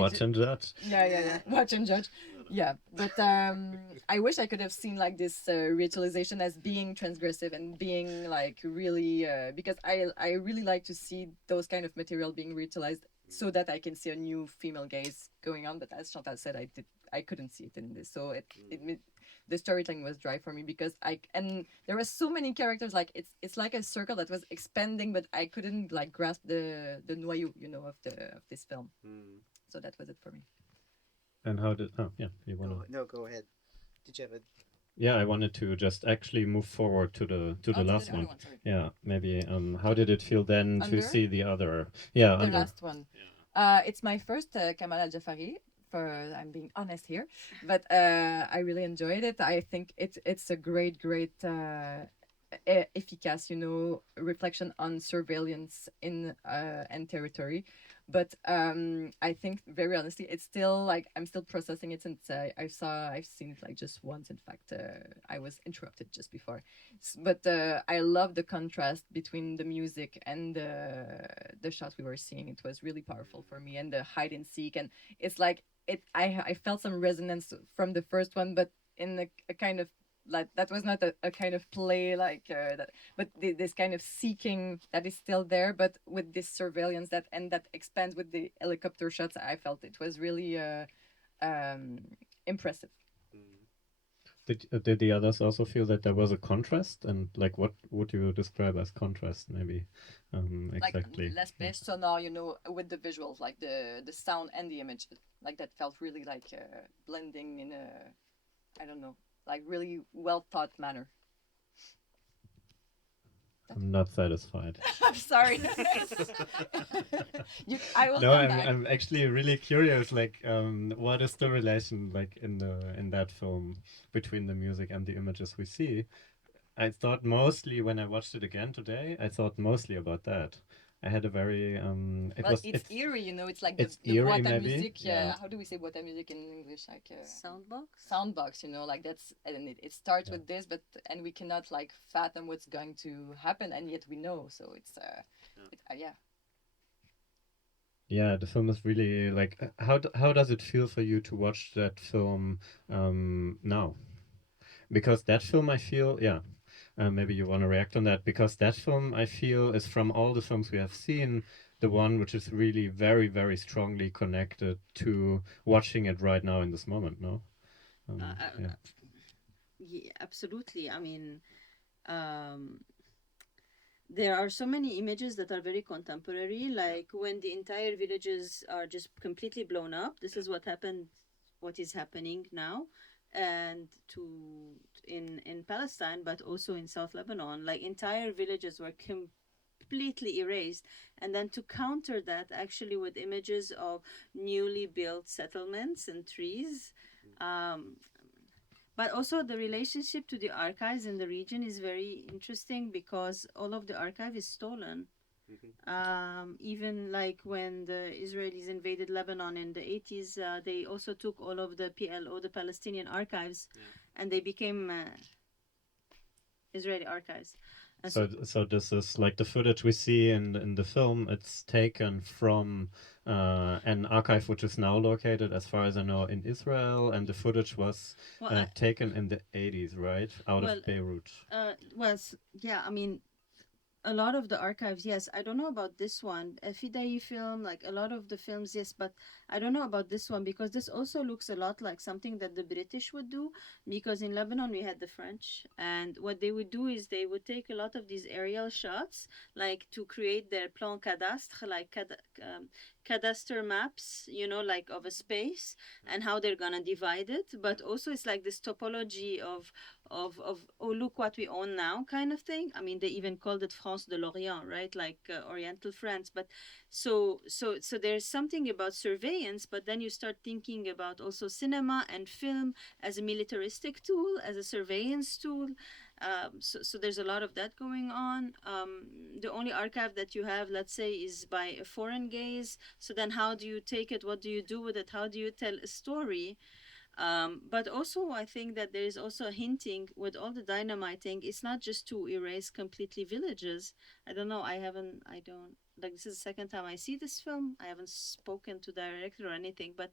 Watch and judge. Yeah. Watch and judge. Yeah, but I wish I could have seen like this reutilization as being transgressive and being like really because I really like to see those kind of material being reutilized so that I can see a new female gaze going on. But as Chantal said, I couldn't see it in this, so the storytelling was dry for me because and there were so many characters, like it's like a circle that was expanding, but I couldn't like grasp the noyau, of this film. So that was it for me. And how did you want to No, go ahead. Did you have a... Yeah, I wanted to just actually move forward to the last one. Yeah, maybe how did it feel then to see the other? Yeah, the last one. It's my first Kamal Aljafari. I'm being honest here, but I really enjoyed it. I think it's a great efficace, reflection on surveillance in and territory. But I think very honestly, it's still like I'm still processing it since I've seen it like just once. In fact, I was interrupted just before, but I love the contrast between the music and the shots we were seeing. It was really powerful for me, and the hide and seek, and it's like I felt some resonance from the first one, but in a kind of like that was not a kind of play like that, but this kind of seeking that is still there, but with this surveillance that expands with the helicopter shots. I felt it was really impressive. Did the others also feel that there was a contrast, and like what would you describe as contrast maybe exactly? Like less based sonore, with the visuals, like the sound and the image, like that felt really like blending in a, I don't know, like really well thought manner. I'm not satisfied. I'm sorry. I will. No, I'm actually really curious. Like, what is the relation like in that film between the music and the images we see? I thought mostly when I watched it again today, I thought mostly about that. I had a very it's eerie, it's like it's the eerie, boîte à maybe. musique. Yeah. How do we say boîte à musique in English? Like Soundbox, like that's, and it starts with this, but and we cannot like fathom what's going to happen, and yet we know. So it's Yeah, the film is really like how does it feel for you to watch that film now? Because that film, I feel, maybe you want to react on that, because that film, I feel, is from all the films we have seen, the one which is really very, very strongly connected to watching it right now in this moment, no? Yeah, absolutely. I mean, there are so many images that are very contemporary, like when the entire villages are just completely blown up. This is what is happening now, and in Palestine, but also in South Lebanon, like entire villages were completely erased, and then to counter that actually with images of newly built settlements and trees. But also the relationship to the archives in the region is very interesting because all of the archive is stolen. Even like when the Israelis invaded Lebanon in the 80s, they also took all of the PLO, the Palestinian archives, and they became Israeli archives. And So this is like the footage we see in the film. It's taken from an archive which is now located, as far as I know, in Israel, and the footage was well, taken in the 80s, right, out well, of Beirut. yeah, I mean, a lot of the archives, yes. I don't know about this one. A Fidai film, like a lot of the films, yes, but I don't know about this one because this also looks a lot like something that the British would do. Because in Lebanon we had the French, and what they would do is they would take a lot of these aerial shots, like to create their plan cadastre, like cadastre maps, you know, like of a space and how they're gonna divide it. But also it's like this topology of oh, look what we own now kind of thing. I mean, they even called it France de l'Orient, right, like Oriental France. But so there's something about surveillance, but then you start thinking about also cinema and film as a militaristic tool, as a surveillance tool. So there's a lot of that going on. The only archive that you have, let's say, is by a foreign gaze. So then how do you take it? What do you do with it? How do you tell a story? But also, I think that there is also a hinting with all the dynamiting. It's not just to erase completely villages. I don't know. I don't, like, this is the second time I see this film. I haven't spoken to the director or anything, but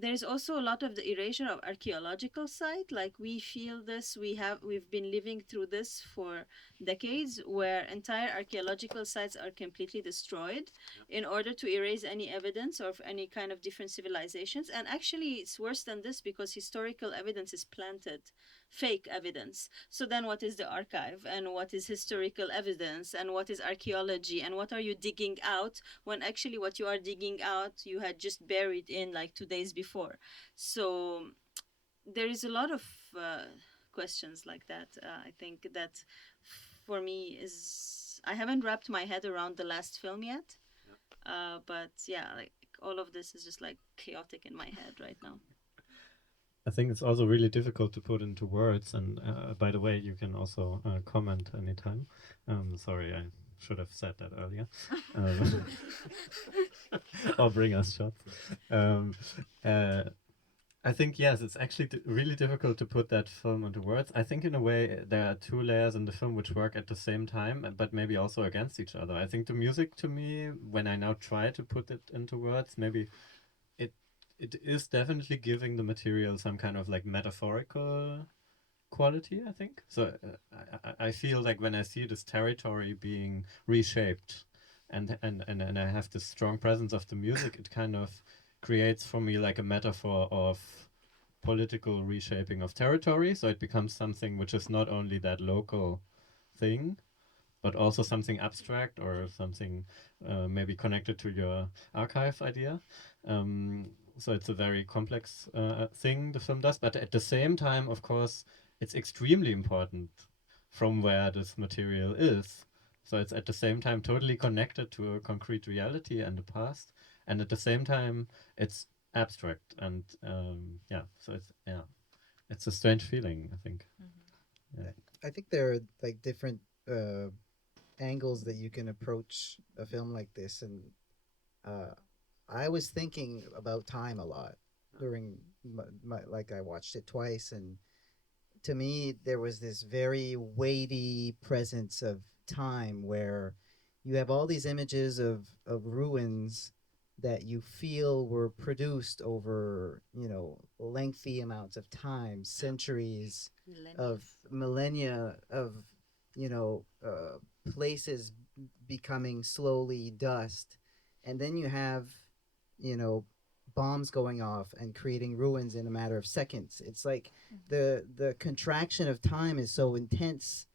there's also a lot of the erasure of archaeological site. Like we feel this, we've been living through this for decades, where entire archaeological sites are completely destroyed in order to erase any evidence of any kind of different civilizations. And actually, it's worse than this because historical evidence is planted, fake evidence. So then, what is the archive, and what is historical evidence, and what is archaeology, and what are you digging out when actually what you are digging out you had just buried in like 2 days before. So there is a lot of questions like that. I think that for me is, I haven't wrapped my head around the last film yet. But yeah, like all of this is just like chaotic in my head right now. I think it's also really difficult to put into words. And by the way, you can also comment anytime. Sorry, I should have said that earlier. Or bring us shots. I think, yes, it's actually really difficult to put that film into words. I think in a way there are two layers in the film which work at the same time, but maybe also against each other. I think the music, to me, when I now try to put it into words, maybe it is definitely giving the material some kind of like metaphorical quality, I think. So I feel like when I see this territory being reshaped and I have this strong presence of the music, it kind of creates for me like a metaphor of political reshaping of territory. So it becomes something which is not only that local thing, but also something abstract or something maybe connected to your archive idea. So it's a very complex thing the film does, but at the same time, of course, it's extremely important from where this material is. So it's at the same time totally connected to a concrete reality and the past, and at the same time, it's abstract. And so it's a strange feeling, I think. Yeah. I think there are like different angles that you can approach a film like this, and I was thinking about time a lot during like I watched it twice, and to me there was this very weighty presence of time where you have all these images of ruins that you feel were produced over, you know, lengthy amounts of time, centuries of millennia of, you know, places becoming slowly dust. And then you have, you know, bombs going off and creating ruins in a matter of seconds. It's like the contraction of time is so intense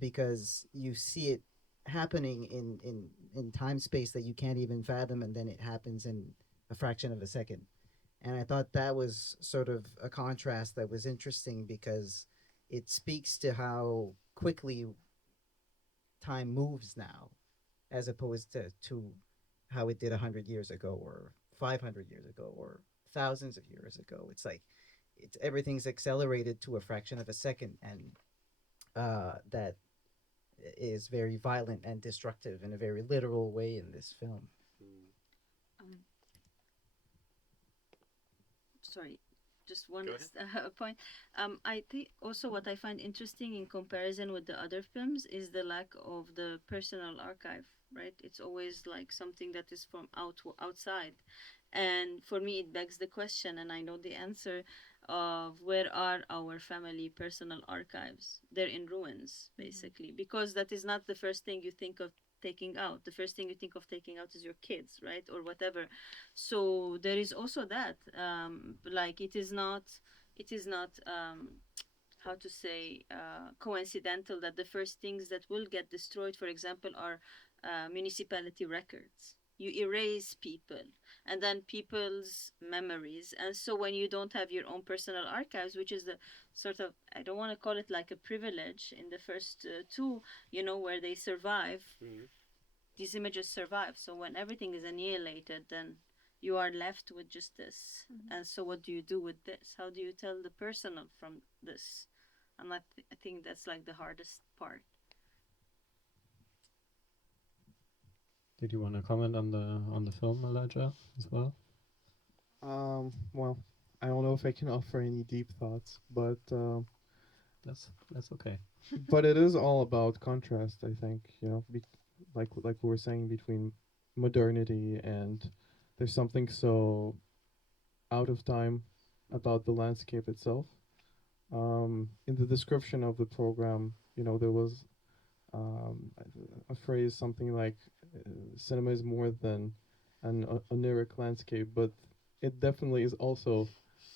because you see it happening in time space that you can't even fathom, and then it happens in a fraction of a second. And I thought that was sort of a contrast that was interesting because it speaks to how quickly time moves now, as opposed to how it did 100 years ago or 500 years ago or thousands of years ago. It's like everything's accelerated to a fraction of a second, and that is very violent and destructive in a very literal way in this film. Sorry. just one Go ahead. point. I think also what I find interesting in comparison with the other films is the lack of the personal archive, right? It's always like something that is from outside. And for me, it begs the question, and I know the answer, of where are our family personal archives? They're in ruins, basically, because that is not the first thing you think of taking out. The first thing you think of taking out is your kids, right? Or whatever. So there is also that. Like it is not how to say coincidental that the first things that will get destroyed, for example, are municipality records. You erase people and then people's memories. And so when you don't have your own personal archives, which is the sort of, I don't want to call it like a privilege in the first two, where they survive, these images survive. So when everything is annihilated, then you are left with just this. And so what do you do with this? How do you tell the personal from this? I think that's like the hardest part. Did you want to comment on the film, Elijah, as well? Well, I don't know if I can offer any deep thoughts, but That's okay. but it is all about contrast. I think like we were saying, between modernity and there's something so out of time about the landscape itself. In the description of the program, there was a phrase something like cinema is more than an oniric landscape, but it definitely is also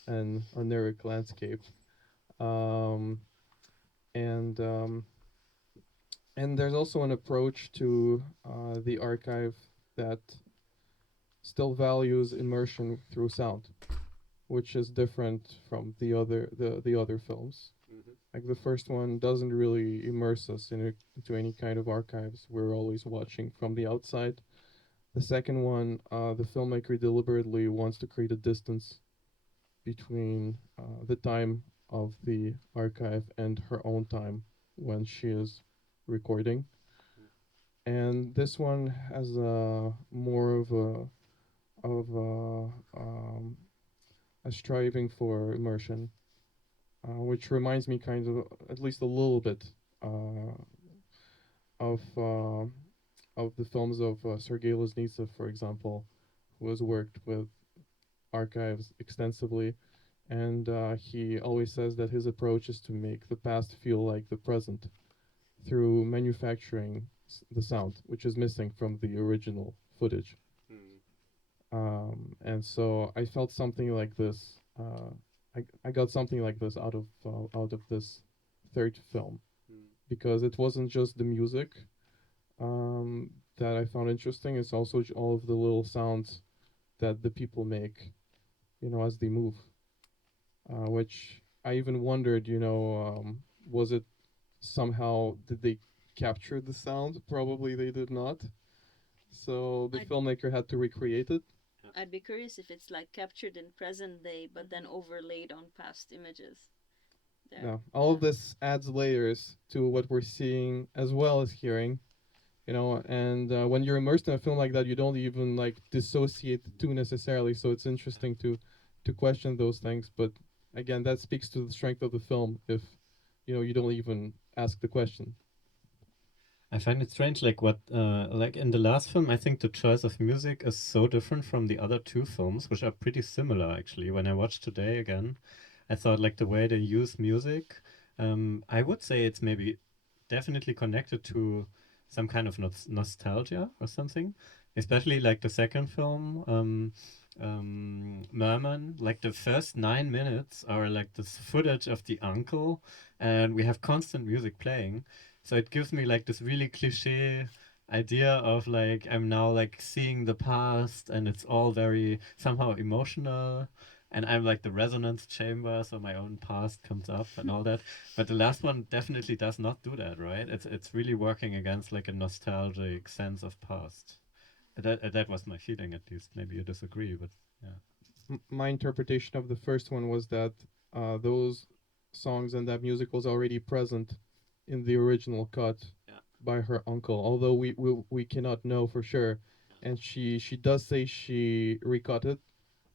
an oniric landscape. Um, and and there's also an approach to the archive that still values immersion through sound, which is different from the other films. Like the first one doesn't really immerse us into any kind of archives. We're always watching from the outside. The second one, the filmmaker deliberately wants to create a distance between the time of the archive and her own time when she is recording. And this one has more of a striving for immersion, which reminds me kind of, at least a little bit, uh, of uh, of the films of Sergei Loznitsev, for example, who has worked with archives extensively, and he always says that his approach is to make the past feel like the present through manufacturing the sound, which is missing from the original footage. And so I felt something like this. I got something like this out of this third film, because it wasn't just the music that I found interesting. It's also all of the little sounds that the people make, as they move. Which I even wondered, was it somehow, did they capture the sound? Probably they did not. So the filmmaker had to recreate it. I'd be curious if it's like captured in present day, but then overlaid on past images. There. Yeah, all of this adds layers to what we're seeing as well as hearing, and when you're immersed in a film like that, you don't even like dissociate the two necessarily. So it's interesting to question those things. But again, that speaks to the strength of the film if you don't even ask the question. I find it strange, like like in the last film, I think the choice of music is so different from the other two films, which are pretty similar actually. When I watched today again, I thought like the way they use music, I would say it's maybe definitely connected to some kind of nostalgia or something. Especially like the second film, Merman, like the first 9 minutes are like this footage of the uncle, and we have constant music playing. So it gives me like this really cliche idea of like I'm now like seeing the past, and it's all very somehow emotional, and I'm like the resonance chamber, so my own past comes up and all that. But the last one definitely does not do that, right? It's really working against like a nostalgic sense of past. That was my feeling, at least. Maybe you disagree, but yeah. My interpretation of the first one was that those songs and that music was already present in the original cut by her uncle, although we cannot know for sure. And she does say she recut it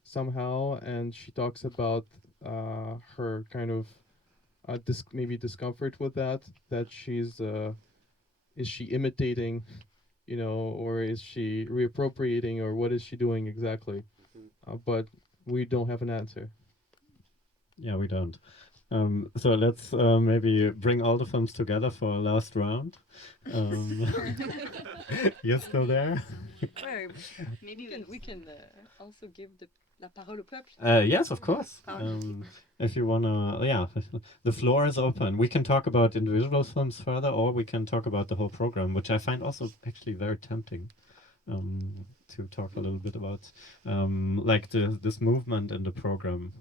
somehow, and she talks about her kind of maybe discomfort with that she's is she imitating, or is she reappropriating, or what is she doing exactly? But we don't have an answer. Yeah, we don't. So let's maybe bring all the films together for a last round. You're still there? Ouais, Maybe we can also give la parole au peuple. Yes, of course. If you wanna, yeah, the floor is open. We can talk about individual films further, or we can talk about the whole program, which I find also actually very tempting. To talk a little bit about like this movement in the program,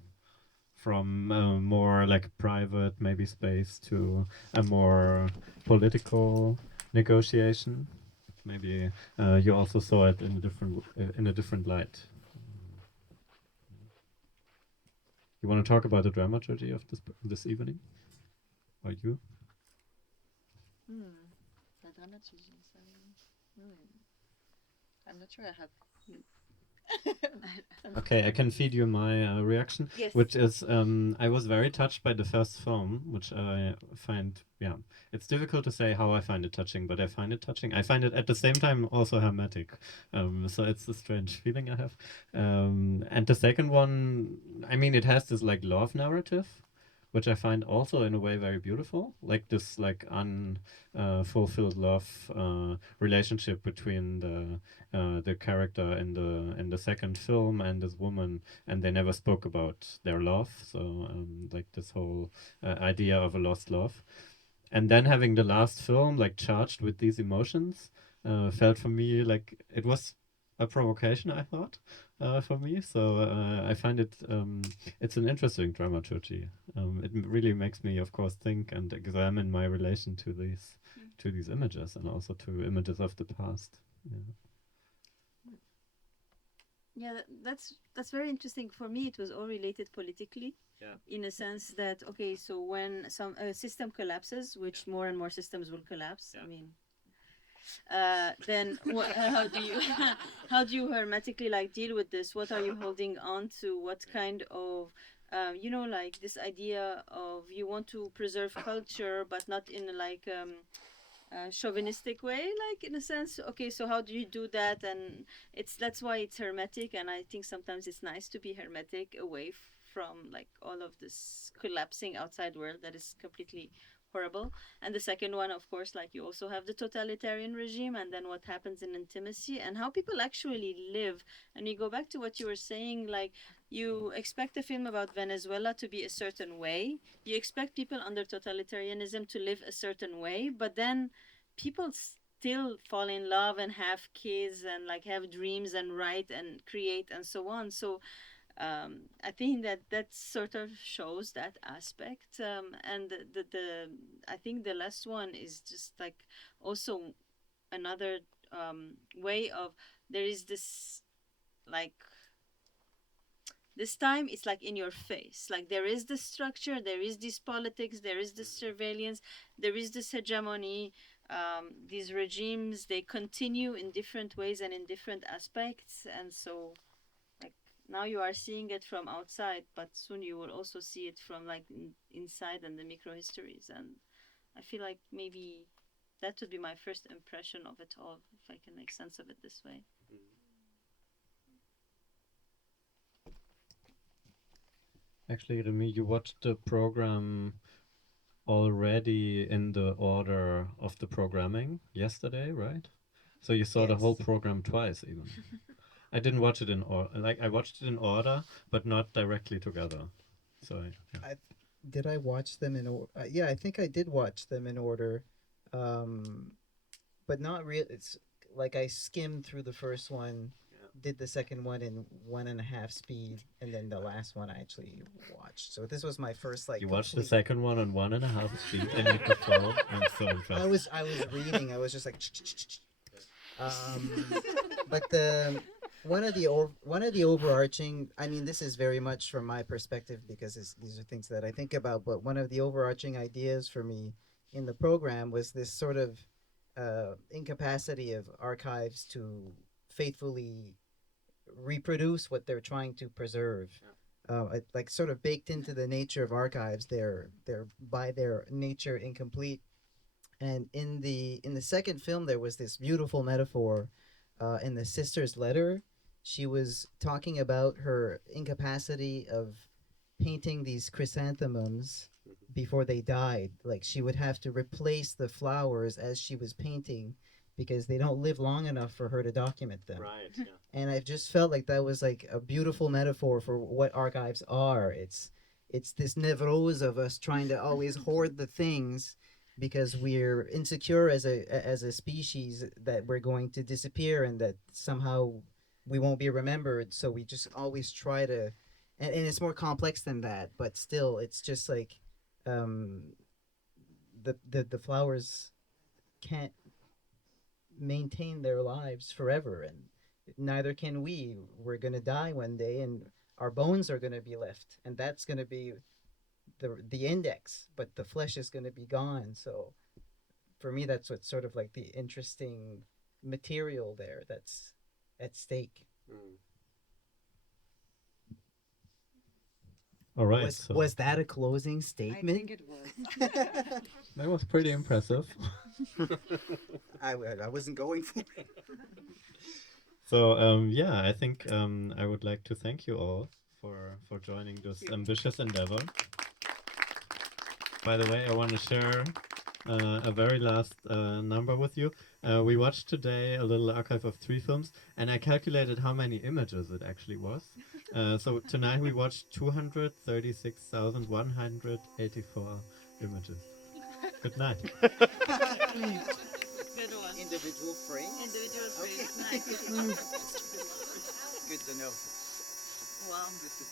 from more like private maybe space to a more political negotiation. Maybe you also saw it in a different light. You want to talk about the dramaturgy of this evening? Or you? La dramaturgie, ça. I'm not sure I have. Okay, I can feed you my reaction, Yes. which is I was very touched by the first film, which I find, yeah, it's difficult to say how I find it touching, but I find it touching. I find it at the same time also hermetic, so it's a strange feeling I have. And the second one, I mean, it has this like love narrative, which I find also in a way very beautiful, like this like unfulfilled love relationship between the character in the second film and this woman, and they never spoke about their love. So like this whole idea of a lost love, and then having the last film like charged with these emotions felt for me like it was a provocation, I thought, for me. So I find it it's an interesting dramaturgy. It really makes me, of course, think and examine my relation to these images, and also to images of the past. Yeah. Yeah, that's very interesting. For me, it was all related politically. Yeah. In a sense that, okay, so when some system collapses, which more and more systems will collapse, Yeah. I mean, then how do you hermetically like deal with this? What are you holding on to? What kind of like this idea of you want to preserve culture, but not in like chauvinistic way, like in a sense. Okay, so how do you do that? And that's why it's hermetic, and I think sometimes it's nice to be hermetic away from like all of this collapsing outside world that is completely horrible. And the second one, of course, like you also have the totalitarian regime, and then what happens in intimacy and how people actually live. And we go back to what you were saying, like you expect a film about Venezuela to be a certain way, you expect people under totalitarianism to live a certain way, but then people still fall in love and have kids and like have dreams and write and create and so on. So I think that sort of shows that aspect, and the I think the last one is just like also another way of, there is this like this time it's like in your face, like there is this structure, there is this politics, there is this surveillance, there is this hegemony. These regimes, they continue in different ways and in different aspects, and so like now you are seeing it from outside, but soon you will also see it from like inside and the micro histories. And I feel like maybe that would be my first impression of it all, if I can make sense of it this way. Actually, Remy, you watched the program already in the order of the programming yesterday, right? So you saw the whole program twice, even. I didn't watch it in order. Like I watched it in order, but not directly together. So yeah. Did I watch them in order? Yeah, I think I did watch them in order, but not really. It's like I skimmed through the first one, did the second one in 1.5 speed, and then the last one I actually watched. So this was my first like. You watched the second one on 1.5 speed and you could follow. I'm so impressed. I was reading. I was just like. But one of the overarching, I mean, this is very much from my perspective because these are things that I think about, but one of the overarching ideas for me in the program was this sort of incapacity of archives to faithfully reproduce what they're trying to preserve. like sort of baked into the nature of archives. They're by their nature incomplete. And in the second film, there was this beautiful metaphor. In the sister's letter, she was talking about her incapacity of painting these chrysanthemums before they died. Like she would have to replace the flowers as she was painting because they don't live long enough for her to document them. Right. Yeah. And I just felt like that was like a beautiful metaphor for what archives are. It's this nevrose of us trying to always hoard the things because we're insecure as a species that we're going to disappear and that somehow we won't be remembered. So we just always try to, and it's more complex than that. But still, it's just like the flowers can't maintain their lives forever, and neither can we. We're gonna die one day, and our bones are gonna be left, and that's gonna be the index, but the flesh is gonna be gone. So for me, that's what's sort of like the interesting material there that's at stake. All right. Was that a closing I statement? think it was. That was pretty impressive. I wasn't going for it. So yeah, I think I would like to thank you all for joining this ambitious endeavor. By the way, I want to share a very last number with you. We watched today a little archive of 3 films, and I calculated how many images it actually was. So tonight we watched 236,184 images. Good night. Good one. Individual frame. Individual Okay. space. Nice. Good to know. Wow. This is